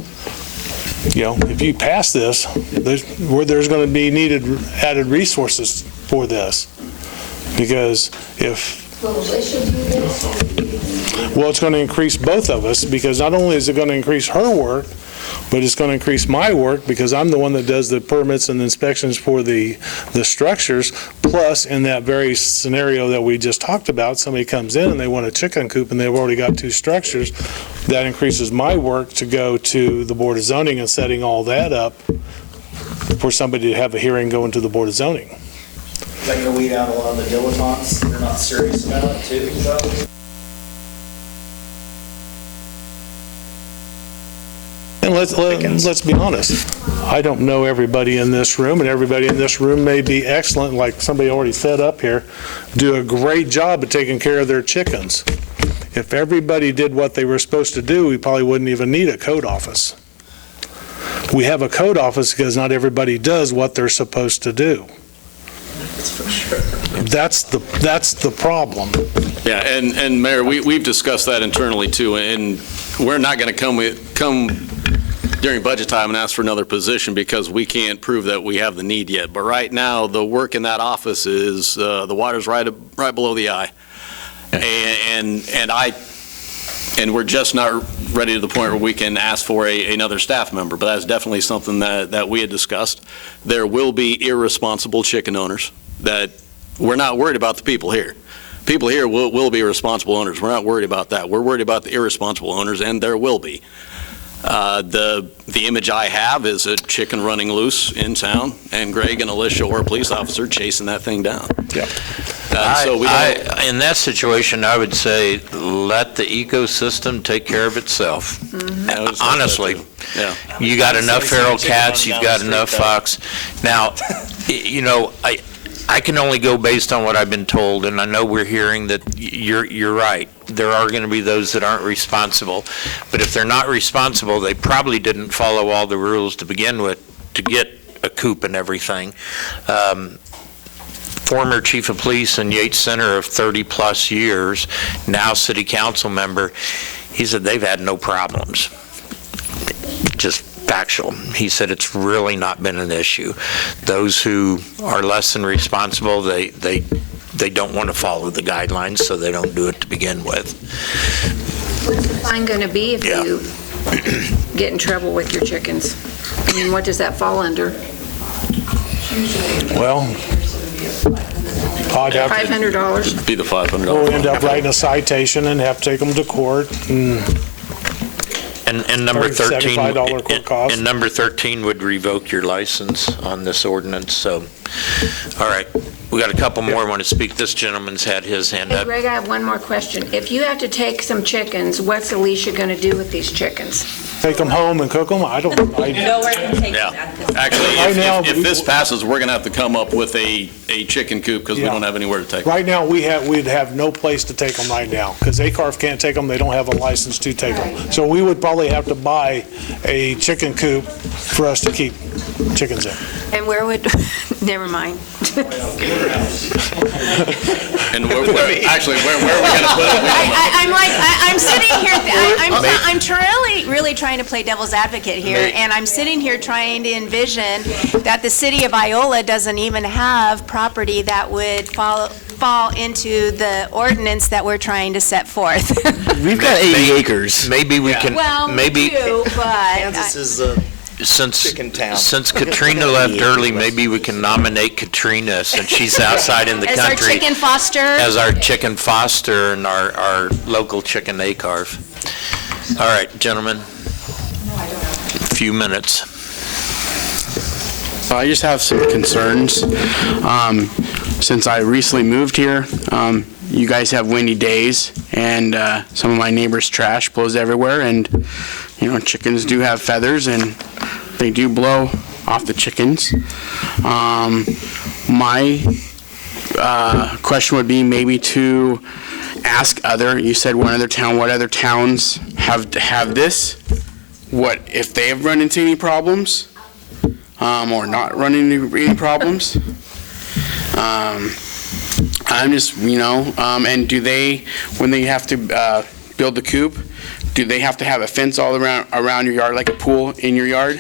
if you pass this, there's going to be added resources for this. Because it's going to increase both of us, because not only is it going to increase her work, but it's going to increase my work, because I'm the one that does the permits and inspections for the structures. Plus, in that very scenario that we just talked about, somebody comes in and they want a chicken coop and they've already got 2 structures. That increases my work to go to the Board of Zoning and setting all that up for somebody to have a hearing going to the Board of Zoning. Is that going to weed out a lot of the dilettantes that are not serious about it too? And let's be honest. I don't know everybody in this room, and everybody in this room may be excellent, like somebody already said up here, do a great job at taking care of their chickens. If everybody did what they were supposed to do, we probably wouldn't even need a code office. We have a code office because not everybody does what they're supposed to do. That's for sure. That's the problem. Yeah, and Mayor, we've discussed that internally too, and we're not going to come during budget time and ask for another position because we can't prove that we have the need yet. But right now, the work in that office is, the water's right below the eye. And we're just not ready to the point where we can ask for another staff member, but that's definitely something that we had discussed. There will be irresponsible chicken owners that we're not worried about the people here. People here will be responsible owners. We're not worried about that. We're worried about the irresponsible owners, and there will be. The image I have is a chicken running loose in town, and Greg and Alicia or a police officer chasing that thing down. Yeah. So we don't, in that situation, I would say let the ecosystem take care of itself. Honestly, yeah. You got enough feral cats, you've got enough fox. Now, I can only go based on what I've been told, and I know we're hearing that you're right. There are going to be those that aren't responsible, but if they're not responsible, they probably didn't follow all the rules to begin with to get a coop and everything. Former chief of police in Yates Center of 30-plus years, now city council member, he said they've had no problems. Just factual. He said it's really not been an issue. Those who are less than responsible, they don't want to follow the guidelines, so they don't do it to begin with. What's the fine going to be if you get in trouble with your chickens? I mean, what does that fall under? Well, $500? Be the $500. We'll end up writing a citation and have to take them to court. And number 13, $75 court cost. and number 13 would revoke your license on this ordinance, so, all right. We got a couple more want to speak. This gentleman's had his hand Hey, up. Greg, I have one more question. If you have to take some chickens, what's Alicia going to do with these chickens? Take them home and cook them? I don't. Nowhere can take Yeah. them at this Actually, Right now, if this passes, we're going to have to come up with a chicken coop because we Yeah. don't have anywhere to take them. Right now, we'd have no place to take them right now, because ACARF can't take them, they don't have a license to take them. So we would probably have to buy a chicken coop for us to keep chickens in. And where would, never mind. And where are we going to put it? I'm sitting here, I'm really trying to play devil's advocate here, and I'm sitting here trying to envision that the city of Iola doesn't even have property that would fall into the ordinance that we're trying to set forth. We've got 80 acres. Maybe we can, Well, maybe, we do, but. Kansas is chicken town. since Katrina left early, maybe we can nominate Katrina, since she's outside in the As our country. chicken foster? As our chicken foster and our local chicken ACARF. All right, gentlemen, a few minutes. I just have some concerns. Since I recently moved here, you guys have windy days, and some of my neighbors' trash blows everywhere, and chickens do have feathers, and they do blow off the chickens. My question would be maybe to ask you said one other town, what other towns have this? What, if they have run into any problems, or not run into any problems? I'm just, and do they, when they have to build the coop, do they have to have a fence all around your yard, like a pool in your yard?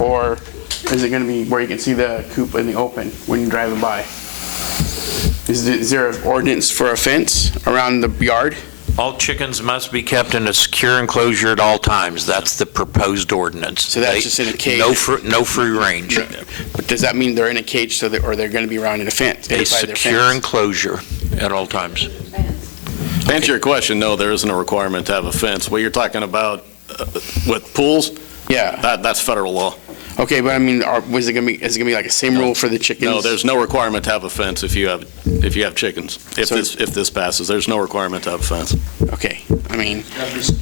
Or is it gonna be where you can see the coop in the open when you're driving by? Is there an ordinance for a fence around the yard? All chickens must be kept in a secure enclosure at all times. That's the proposed ordinance. So that's just in a cage? No free range. But does that mean they're in a cage or they're gonna be around in a fence? A secure enclosure at all times. To answer your question, no, there isn't a requirement to have a fence. What you're talking about with pools? Yeah. That's federal law. Okay, but I mean, is it gonna be like a same rule for the chickens? No, there's no requirement to have a fence if you have chickens. If this passes, there's no requirement to have a fence. Okay, I mean.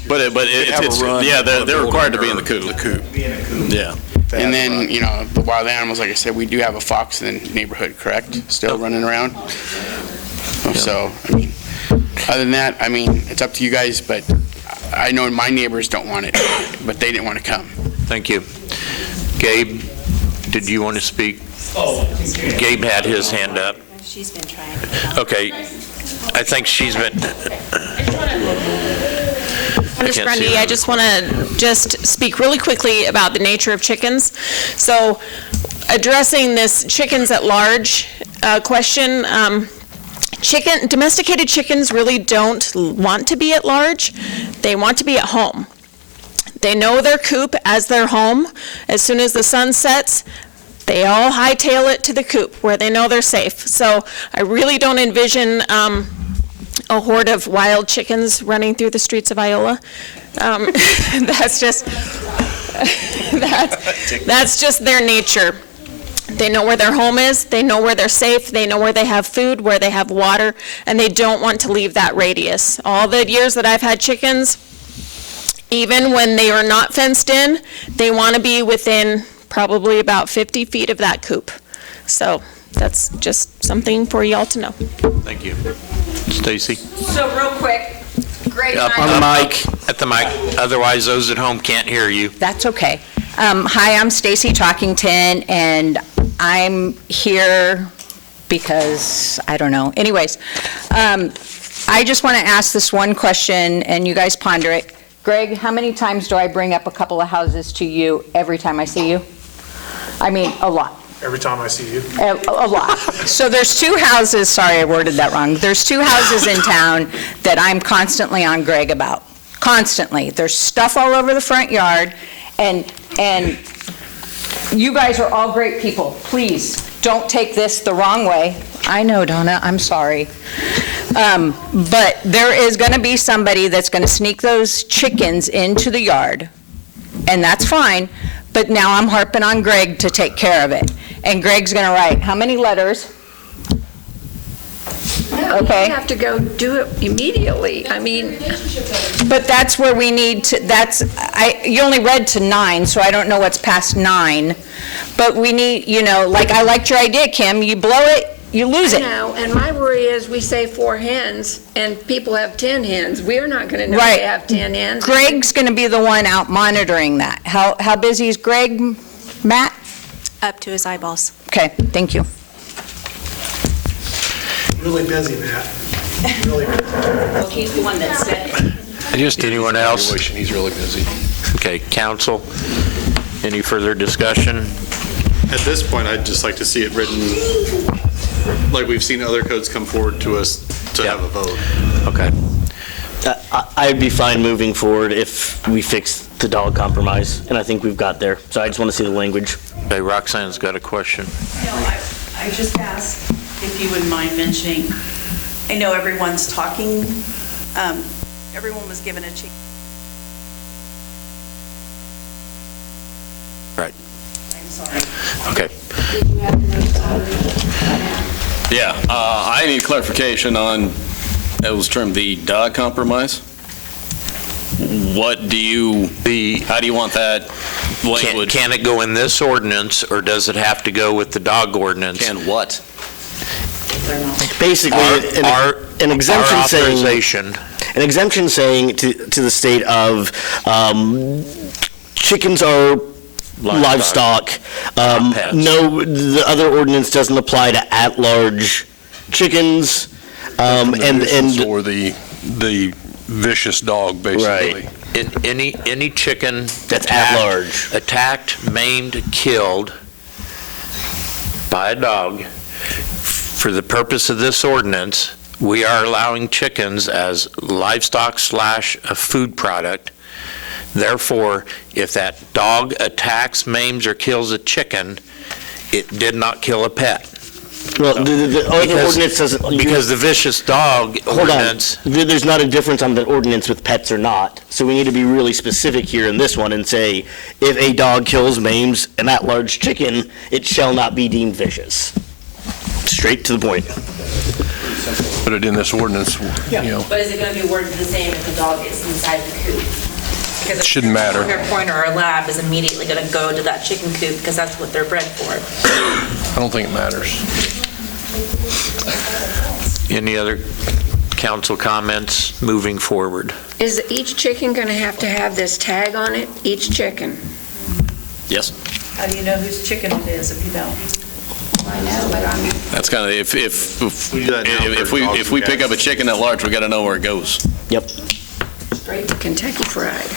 But they're required to be in the coop. Yeah. And then, the wild animals, like I said, we do have a fox in the neighborhood, correct? Still running around? So, I mean, other than that, I mean, it's up to you guys, but I know my neighbors don't want it, but they didn't want to come. Thank you. Gabe, did you want to speak? Gabe had his hand up. She's been trying. Okay. I think she's been. Ms. Grundy, I just want to speak really quickly about the nature of chickens. So addressing this chickens at large question, domesticated chickens really don't want to be at large. They want to be at home. They know their coop as their home. As soon as the sun sets, they all hightail it to the coop where they know they're safe. So I really don't envision a horde of wild chickens running through the streets of Iola. That's just their nature. They know where their home is, they know where they're safe, they know where they have food, where they have water, and they don't want to leave that radius. All the years that I've had chickens, even when they are not fenced in, they want to be within probably about 50 feet of that coop. So that's just something for y'all to know. Thank you. Stacy? So real quick, Greg Up and on I... the mic. At the mic. Otherwise, those at home can't hear you. That's okay. Hi, I'm Stacy Talkington, and I'm here because, I don't know. Anyways, I just want to ask this one question, and you guys ponder it. Greg, how many times do I bring up a couple of houses to you every time I see you? I mean, a lot. Every time I see you? A lot. So there's two houses, sorry, I worded that wrong. There's two houses in town that I'm constantly on Greg about. Constantly. There's stuff all over the front yard, and you guys are all great people. Please, don't take this the wrong way. I know, Donna, I'm sorry. But there is going to be somebody that's going to sneak those chickens into the yard, and that's fine, but now I'm harping on Greg to take care of it. And Greg's going to write how many letters? No, Okay. you have to go do it immediately. I mean... But that's where we need to, you only read to 9, so I don't know what's past 9. But we need, like I liked your idea, Kim, you blow it, you lose it. I know, and my worry is we say 4 hens, and people have 10 hens. We're not going to know Right. they have 10 hens. Greg's going to be the one out monitoring that. How busy is Greg, Matt? Up to his eyeballs. Okay, thank you. Really busy, Matt. Really busy. Well, he's the one that said it. Anyone else? He's really busy. Okay, council, any further discussion? At this point, I'd just like to see it written, like we've seen other codes come forward to us to have a vote. Okay. I'd be fine moving forward if we fix the dog compromise, and I think we've got there. So I just want to see the language. Okay, Roxanne's got a question. I just asked if you wouldn't mind mentioning, I know everyone's talking, everyone was given a chance. Right. I'm sorry. Okay. Yeah, I need clarification on, it was termed the dog compromise. What do you, how do you want that language? Can it go in this ordinance, or does it have to go with the dog ordinance? Can what? Basically, an exemption our saying, authorization. an exemption saying to the state of chickens are livestock. No, the other ordinance doesn't apply to at-large chickens. Or the vicious dog, basically. Any chicken that's at large, attacked, maimed, killed by a dog, for the purpose of this ordinance, we are allowing chickens as livestock / a food product. Therefore, if that dog attacks, maims, or kills a chicken, it did not kill a pet. Well, the other ordinance doesn't... Because the vicious dog ordinance... Hold on. There's not a difference on the ordinance with pets or not. So we need to be really specific here in this one and say, if a dog kills, maims an at-large chicken, it shall not be deemed vicious. Straight to the point. Put it in this ordinance, you know. But is it going to be worded the same if the dog is inside the coop? Because It shouldn't matter. A pointer or a lab is immediately going to go to that chicken coop because that's what they're bred for. I don't think it matters. Any other council comments moving forward? Is each chicken going to have this tag on it? Each chicken? Yes. How do you know whose chicken it is if you don't? I know, but I'm... That's kind of, if we pick up a chicken at large, we got to know where it goes. Yep. Straight to Kentucky Fried.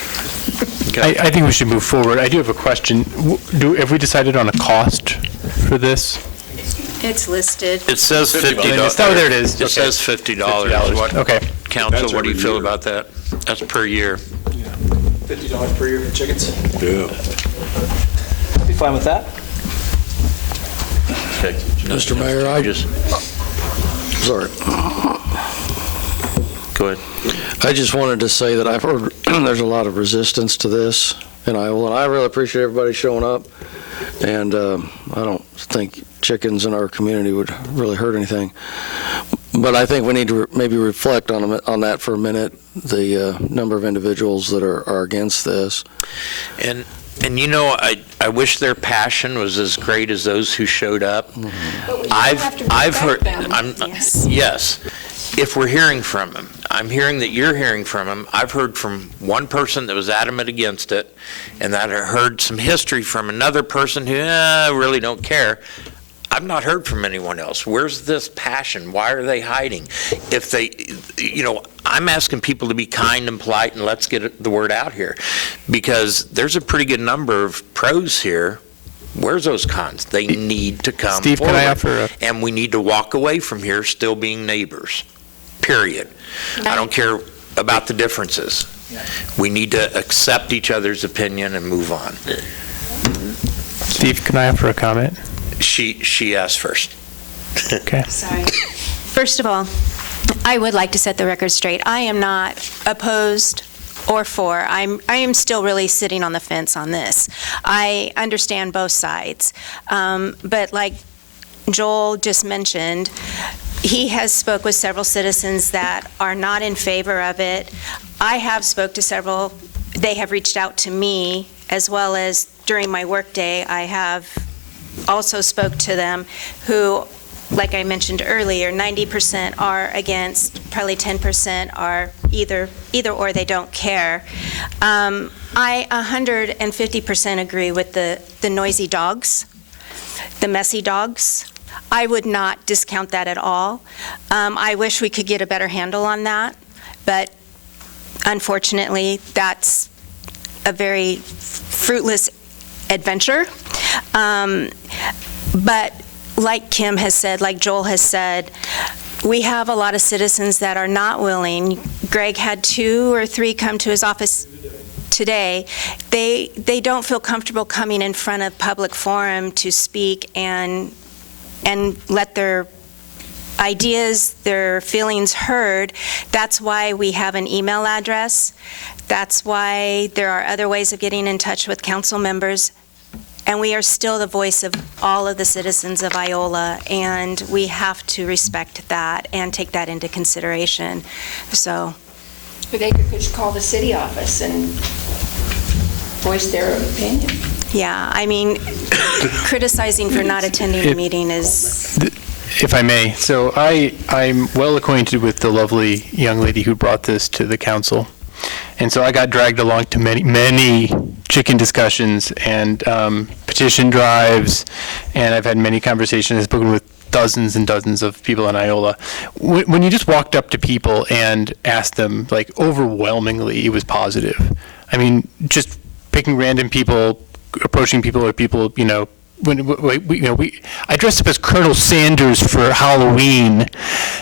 I think we should move forward. I do have a question. Have we decided on a cost for this? It's listed. It says $50. Oh, there it is. It says $50. What- Okay. Council, what do you feel about that? That's per year. $50 per year for chickens? Yeah. Be fine with that. Okay. Mr. Mayor, I just... Sorry. Go ahead. I just wanted to say that I've heard there's a lot of resistance to this in Iowa, and I really appreciate everybody showing up. And I don't think chickens in our community would really hurt anything. But I think we need to maybe reflect on that for a minute, the number of individuals that are against this. And you know, I wish their passion was as great as those who showed up. I've heard, yes, if we're hearing from them. I'm hearing that you're hearing from them. I've heard from one person that was adamant against it, and that I heard some history from another person who really don't care. I've not heard from anyone else. Where's this passion? Why are they hiding? If they, you know, I'm asking people to be kind and polite and let's get the word out here, because there's a pretty good number of pros here. Where's those cons? They need to come Steve, forward. can I offer And we need to walk away from here still being neighbors, period. I don't care about the differences. We need to accept each other's opinion and move on. Steve, can I offer a comment? She asked first. Okay. Sorry. First of all, I would like to set the record straight. I am not opposed or for. I am still really sitting on the fence on this. I understand both sides. But like Joel just mentioned, he has spoke with several citizens that are not in favor of it. I have spoke to several. They have reached out to me, as well as during my workday, I have also spoke to them who, like I mentioned earlier, 90% are against, probably 10% are either or, they don't care. I 150% agree with the noisy dogs, the messy dogs. I would not discount that at all. I wish we could get a better handle on that, but unfortunately, that's a very fruitless adventure. But like Kim has said, like Joel has said, we have a lot of citizens that are not willing. Greg had 2 or 3 come to his office today. They don't feel comfortable coming in front of public forum to speak and let their ideas, their feelings heard. That's why we have an email address. That's why there are other ways of getting in touch with council members. And we are still the voice of all of the citizens of Iola, and we have to respect that and take that into consideration. So, But they could just call the city office and voice their opinion. yeah, I mean, criticizing for not attending a meeting is... If I may, so I'm well acquainted with the lovely young lady who brought this to the council. And so I got dragged along to many chicken discussions and petition drives, and I've had many conversations. I've spoken with dozens and dozens of people in Iola. When you just walked up to people and asked them, like, overwhelmingly, it was positive. I mean, just picking random people, approaching people, or people, you know, I dressed up as Colonel Sanders for Halloween,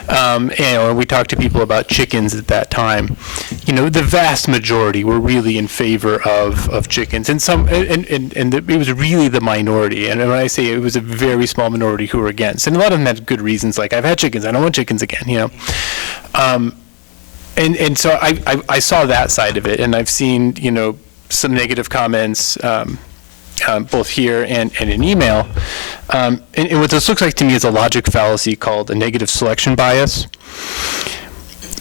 and we talked to people about chickens at that time. You know, the vast majority were really in favor of chickens, and it was really the minority. And when I say it was a very small minority who were against, and a lot of them had good reasons, like, I've had chickens, I don't want chickens again, you know. And so I saw that side of it, and I've seen, you know, some negative comments, both here and in email. And what this looks like to me is a logic fallacy called a negative selection bias.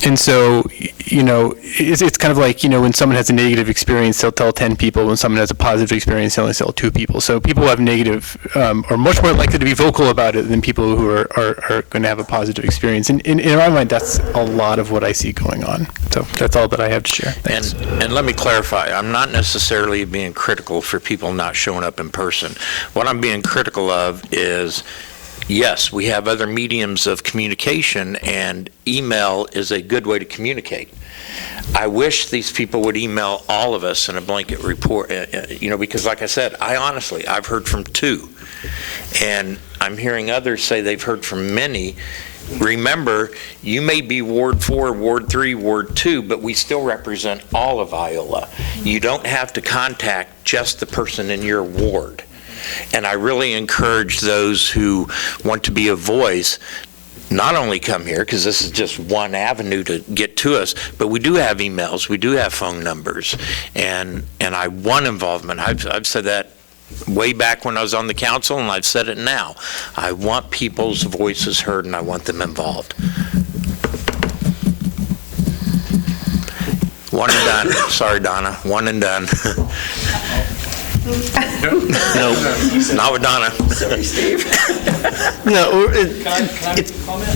And so, you know, it's kind of like, you know, when someone has a negative experience, they'll tell 10 people. When someone has a positive experience, they'll only tell 2 people. So people who have negative are much more likely to be vocal about it than people who are going to have a positive experience. And in my mind, that's a lot of what I see going on. So that's all that I have to share. Thanks. And let me clarify, I'm not necessarily being critical for people not showing up in person. What I'm being critical of is, yes, we have other mediums of communication, and email is a good way to communicate. I wish these people would email all of us in a blanket report, you know, because like I said, I've heard from 2, and I'm hearing others say they've heard from many. Remember, you may be Ward 4, Ward 3, Ward 2, but we still represent all of Iola. You don't have to contact just the person in your ward. And I really encourage those who want to be a voice, not only come here, because this is just one avenue to get to us, but we do have emails, we do have phone numbers, and I want involvement. I've said that way back when I was on the council, and I've said it now. I want people's voices heard, and I want them involved. One and done. Sorry, Donna. One and done. No, not with Donna. Sorry, Steve. No,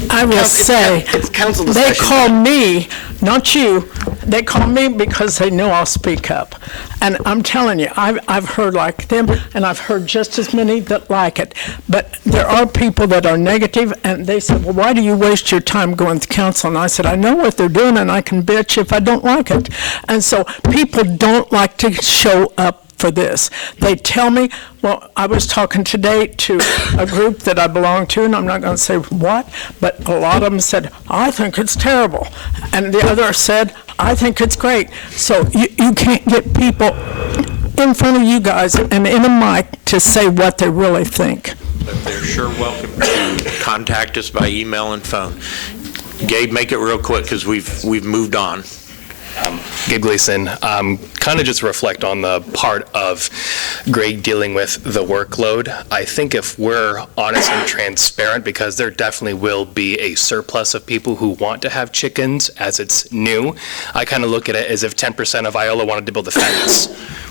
I will say, It's council they discussion. call me, not you, they call me because they know I'll speak up. And I'm telling you, I've heard like them, and I've heard just as many that like it. But there are people that are negative, and they said, well, why do you waste your time going to council? And I said, I know what they're doing, and I can bitch if I don't like it. And so people don't like to show up for this. They tell me, well, I was talking today to a group that I belong to, and I'm not going to say what, but a lot of them said, I think it's terrible. And the other said, I think it's great. So you can't get people in front of you guys and in a mic to say what they really think. But they're sure welcome to contact us by email and phone. Gabe, make it real quick, because we've moved on. Gabe Gleason, kind of just reflect on the part of Greg dealing with the workload. I think if we're honest and transparent, because there definitely will be a surplus of people who want to have chickens as it's new, I kind of look at it as if 10% of Iola wanted to build a fence.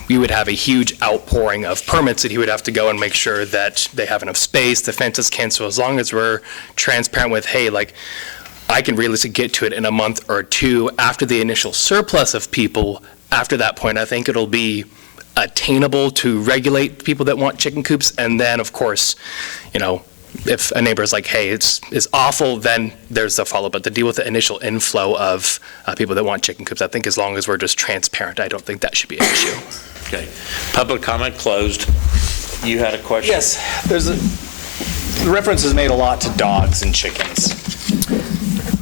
We would have a huge outpouring of permits that he would have to go and make sure that they have enough space, the fences can, so as long as we're transparent with, hey, like, I can realistically get to it in a month or 2 after the initial surplus of people. After that point, I think it'll be attainable to regulate people that want chicken coops. And then, of course, you know, if a neighbor is like, hey, it's awful, then there's the follow-up. But to deal with the initial inflow of people that want chicken coops, I think as long as we're just transparent, I don't think that should be an issue. Okay. Public comment closed. You had a question? Yes, the reference is made a lot to dogs and chickens.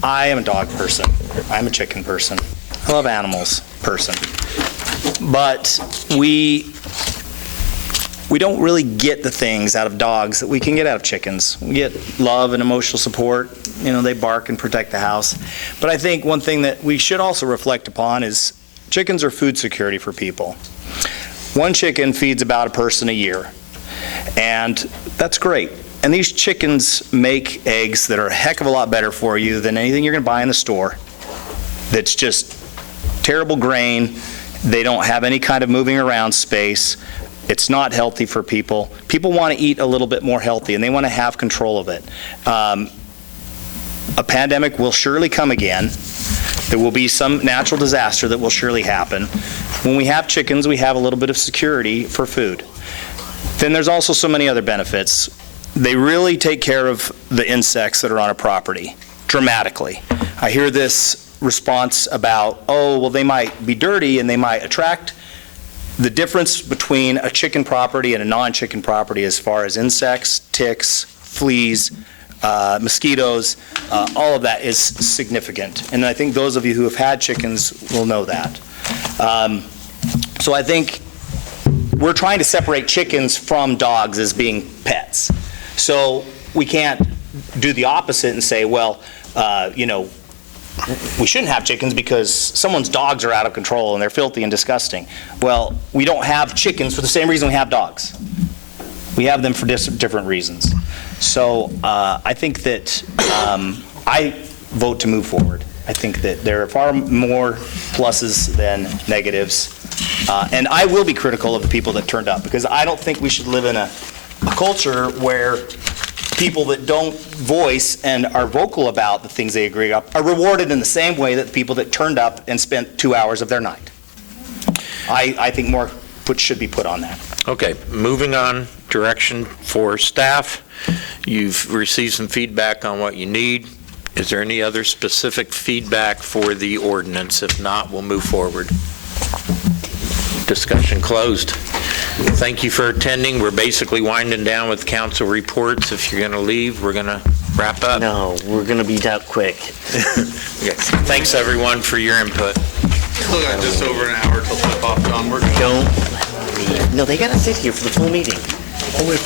I am a dog person. I'm a chicken person. I love animals person. But we don't really get the things out of dogs that we can get out of chickens. We get love and emotional support. You know, they bark and protect the house. But I think one thing that we should also reflect upon is chickens are food security for people. One chicken feeds about a person a year. And that's great. And these chickens make eggs that are a heck of a lot better for you than anything you're going to buy in the store. That's just terrible grain. They don't have any kind of moving around space. It's not healthy for people. People want to eat a little bit more healthy, and they want to have control of it. A pandemic will surely come again. There will be some natural disaster that will surely happen. When we have chickens, we have a little bit of security for food. Then there's also so many other benefits. They really take care of the insects that are on a property dramatically. I hear this response about, oh, well, they might be dirty and they might attract. The difference between a chicken property and a non-chicken property as far as insects, ticks, fleas, mosquitoes, all of that is significant. And I think those of you who have had chickens will know that. So I think we're trying to separate chickens from dogs as being pets. So we can't do the opposite and say, well, we shouldn't have chickens because someone's dogs are out of control and they're filthy and disgusting. Well, we don't have chickens for the same reason we have dogs. We have them for different reasons. So I think that I vote to move forward. I think that there are far more pluses than negatives. And I will be critical of the people that turned up, because I don't think we should live in a culture where people that don't voice and are vocal about the things they agree on are rewarded in the same way that the people that turned up and spent 2 hours of their night. I think more should be put on that. Okay, moving on, direction for staff. You've received some feedback on what you need. Is there any other specific feedback for the ordinance? If not, we'll move forward. Discussion closed. Thank you for attending. We're basically winding down with council reports. If you're going to leave, we're going to wrap up. No, we're going to be out quick. Yes. Thanks, everyone, for your input. Still got just over an hour till tip-off, John. We're going. Don't let them leave. No, they got to sit here for the full meeting.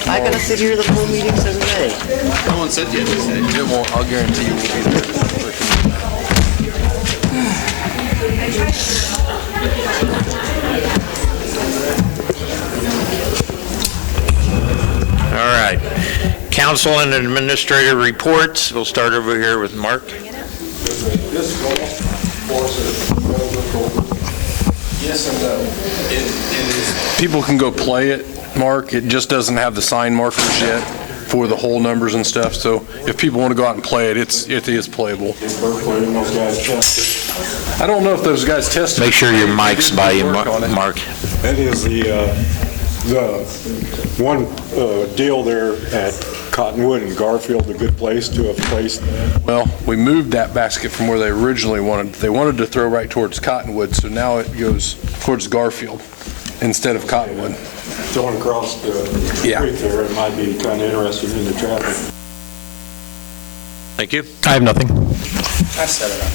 I got to sit here the full meetings every day. No one said yet. It won't, I'll guarantee you we'll be there. All right. Council and administrator reports. We'll start over here with Mark. Yes and no. People can go play it, Mark. It just doesn't have the sign markers yet for the whole numbers and stuff. So if people want to go out and play it, it is playable. I don't know if those guys tested. Make sure your mic's by you, Mark. That is the one deal there at Cottonwood and Garfield, a good place to have placed that. Well, we moved that basket from where they originally wanted. They wanted to throw right towards Cottonwood, so now it goes towards Garfield instead of Cottonwood. Throwing across the street there, it might be kind of interesting in the traffic. Thank you. I have nothing. I set it up.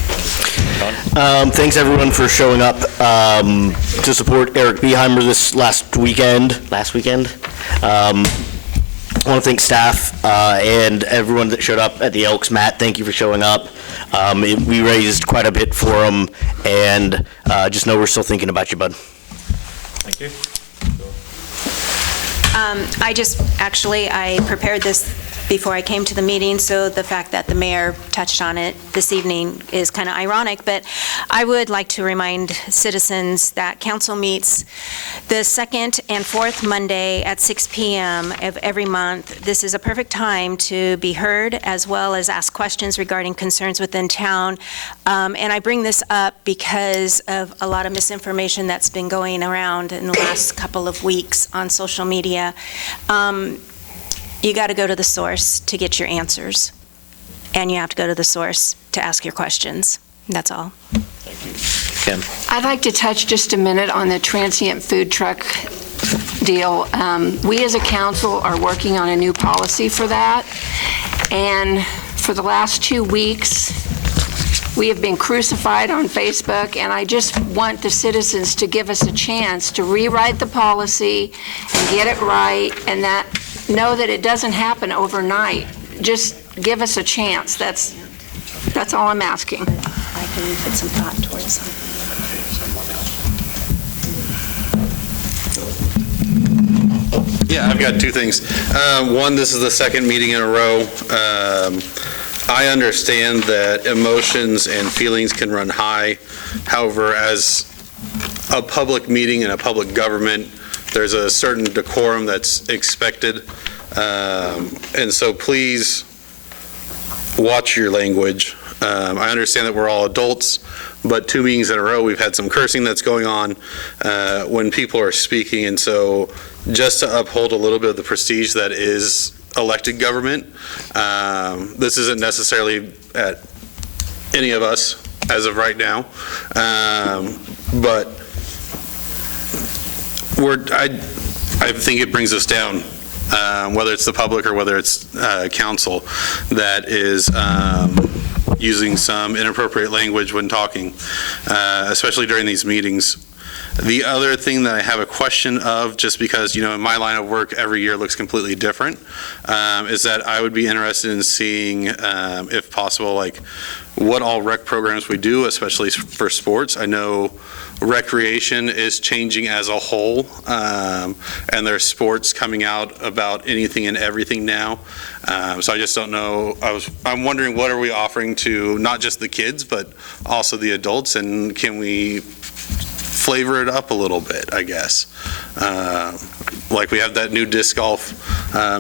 Thanks everyone for showing up to support Eric Beheimer this last weekend. I want to thank staff and everyone that showed up at the Elks. Matt, thank you for showing up. We raised quite a bit for them, and just know we're still thinking about you, bud. Thank you. I prepared this before I came to the meeting, so the fact that the mayor touched on it this evening is kind of ironic, but I would like to remind citizens that council meets the second and fourth Monday at 6 p.m. of every month. This is a perfect time to be heard, as well as ask questions regarding concerns within town. And I bring this up because of a lot of misinformation that's been going around in the last couple of weeks on social media. You got to go to the source to get your answers, and you have to go to the source to ask your questions. That's all. Thank you. Kim? I'd like to touch just a minute on the transient food truck deal. We as a council are working on a new policy for that, and for the last 2 weeks, we have been crucified on Facebook, and I just want the citizens to give us a chance to rewrite the policy and get it right, and know that it doesn't happen overnight. Just give us a chance. That's all I'm asking. I can put some thought towards something. Yeah, I've got two things. One, this is the second meeting in a row. I understand that emotions and feelings can run high. However, as a public meeting and a public government, there's a certain decorum that's expected. And so please, watch your language. I understand that we're all adults, but 2 meetings in a row, we've had some cursing that's going on when people are speaking, and so just to uphold a little bit of the prestige that is elected government, this isn't necessarily at any of us as of right now, but I think it brings us down, whether it's the public or whether it's council that is using some inappropriate language when talking, especially during these meetings. The other thing that I have a question of, just because, in my line of work, every year looks completely different, is that I would be interested in seeing, if possible, like what all rec programs we do, especially for sports. I know recreation is changing as a whole, and there's sports coming out about anything and everything now. So I just don't know. I'm wondering, what are we offering to not just the kids, but also the adults, and can we flavor it up a little bit, I guess. Like we have that new disc golf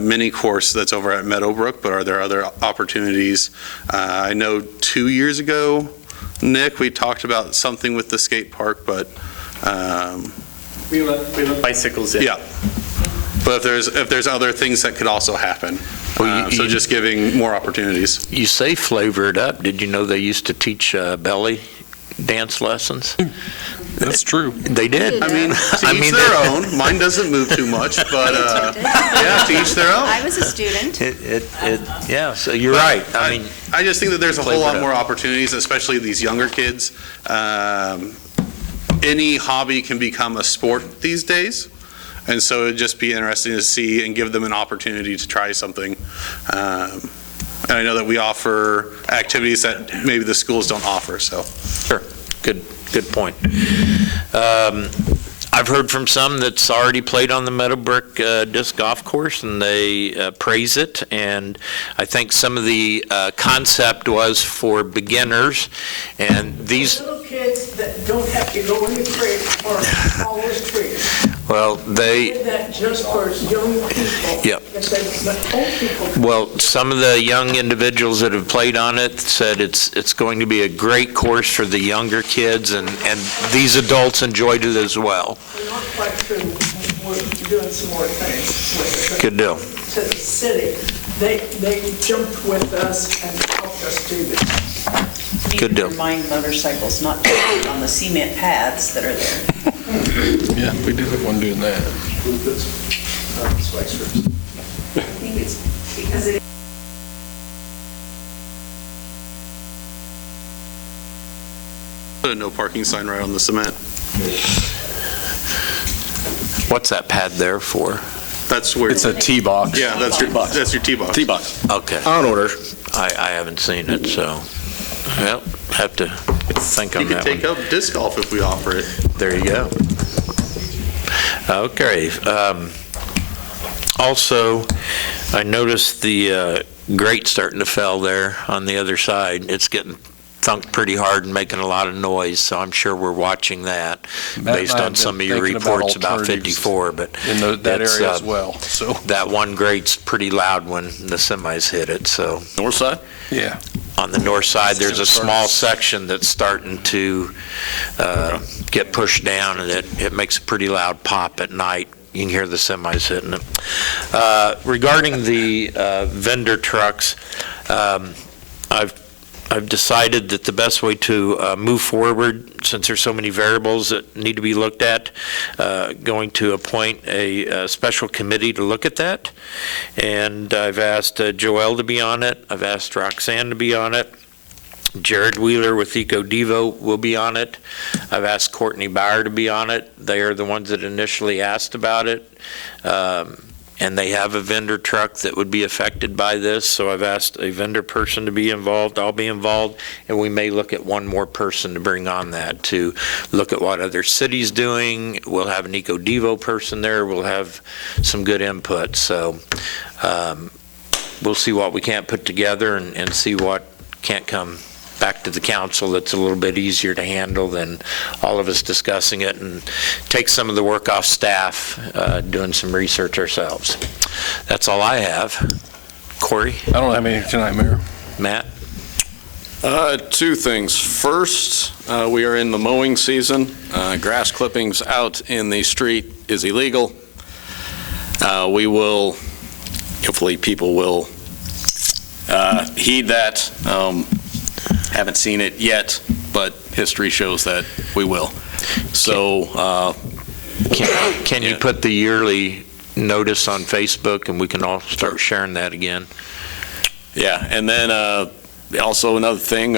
mini course that's over at Meadowbrook, but are there other opportunities? I know 2 years ago, Nick, we talked about something with the skate park, but we let bicycles in. Yeah, but if there's other things that could also happen. So just giving more opportunities. You say flavor it up. Did you know they used to teach belly dance lessons? That's true. They did. I mean, to each their own. Mine doesn't move too much, but yeah, to each their own. I was a student. Yeah, so you're right. I mean, I just think that there's a whole lot more opportunities, especially these younger kids. Any hobby can become a sport these days, and so it'd just be interesting to see and give them an opportunity to try something. And I know that we offer activities that maybe the schools don't offer, so. Sure, good point. I've heard from some that's already played on the Meadowbrook disc golf course, and they praise it. And I think some of the concept was for beginners, and these Little kids that don't have to go in the creek or all those trees. Well, they did that just for young people. Yep. But old people. Well, some of the young individuals that have played on it said it's going to be a great course for the younger kids, and these adults enjoyed it as well. We're not quite through. We're doing some more things with it. Good deal. To the city, they jumped with us and helped us do this. Good deal. Remind motorcycles not to put on the cement pads that are there. Yeah, we did have one doing that. I think it's because it Put a no parking sign right on the cement. What's that pad there for? That's where It's a tee box. Yeah, that's your tee box. Tee box. Okay. On order. I haven't seen it, so, well, have to think You on can that take one. up disc golf if we offer it. There you go. Okay. Also, I noticed the grate starting to fell there on the other side. It's getting thunked pretty hard and making a lot of noise, so I'm sure we're watching that based on some of your reports about 54. But in that it's, area as well, so. That one grate's pretty loud when the semis hit it, so. North side? Yeah. On the north side, there's a small section that's starting to get pushed down, and it makes a pretty loud pop at night. You can hear the semis hitting it. Regarding the vendor trucks, I've decided that the best way to move forward, since there's so many variables that need to be looked at, going to appoint a special committee to look at that. And I've asked Joelle to be on it. I've asked Roxanne to be on it. Jared Wheeler with EcoDevo will be on it. I've asked Courtney Bauer to be on it. They are the ones that initially asked about it. And they have a vendor truck that would be affected by this, so I've asked a vendor person to be involved. I'll be involved, and we may look at one more person to bring on that, to look at what other cities doing. We'll have an EcoDevo person there. We'll have some good input. So we'll see what we can't put together and see what can't come back to the council that's a little bit easier to handle than all of us discussing it, and take some of the work off staff doing some research ourselves. That's all I have. Corey? I don't have anything tonight, Mayor. Matt? Two things. First, we are in the mowing season. Grass clippings out in the street is illegal. We will, hopefully people will heed that. Haven't seen it yet, but history shows that we will. So, Can you put the yearly notice on Facebook and we can all start sharing that again? yeah, and then also another thing,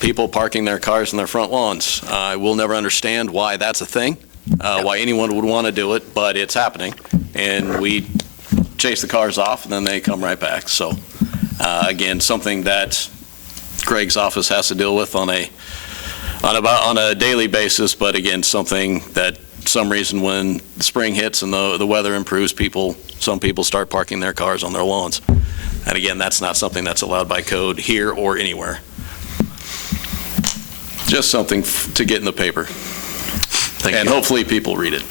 people parking their cars in their front lawns. I will never understand why that's a thing, why anyone would want to do it, but it's happening. And we chase the cars off and then they come right back. So, again, something that Greg's office has to deal with on a daily basis, but again, something that some reason when spring hits and the weather improves, some people start parking their cars on their lawns. And again, that's not something that's allowed by code here or anywhere. Just something to get in the paper. And hopefully people read it.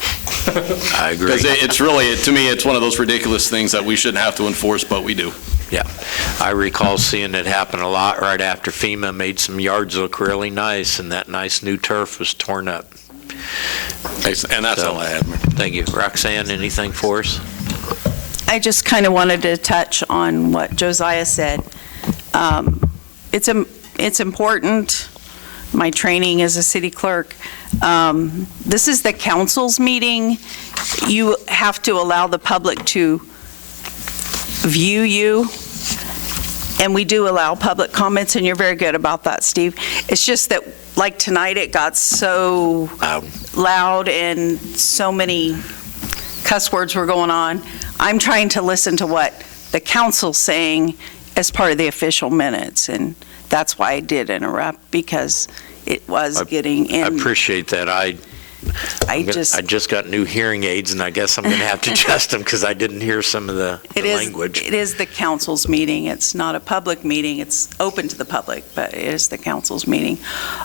I agree. Because it's really, to me, it's one of those ridiculous things that we shouldn't have to enforce, but we do. Yeah. I recall seeing it happen a lot right after FEMA made some yards look really nice and that nice new turf was torn up. And that's all I have. Thank you. Roxanne, anything for us? I just kind of wanted to touch on what Josiah said. It's important, my training as a city clerk. This is the council's meeting. You have to allow the public to view you, and we do allow public comments, and you're very good about that, Steve. It's just that, like tonight, it got so loud and so many cuss words were going on. I'm trying to listen to what the council's saying as part of the official minutes, and that's why I did interrupt, because it was getting in. I appreciate that. I just got new hearing aids, and I guess I'm going to have to adjust them because I didn't hear some of the language. It is the council's meeting. It's not a public meeting. It's open to the public, but it is the council's meeting.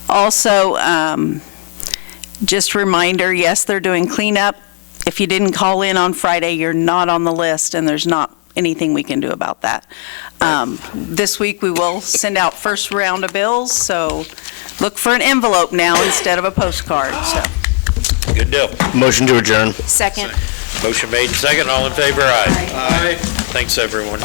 Also, just reminder, yes, they're doing cleanup. If you didn't call in on Friday, you're not on the list, and there's not anything we can do about that. This week, we will send out first round of bills, so look for an envelope now instead of a postcard. So. Good deal. Motion to adjourn. Second. Motion made, second. All in favor, aye. Aye. Thanks, everyone.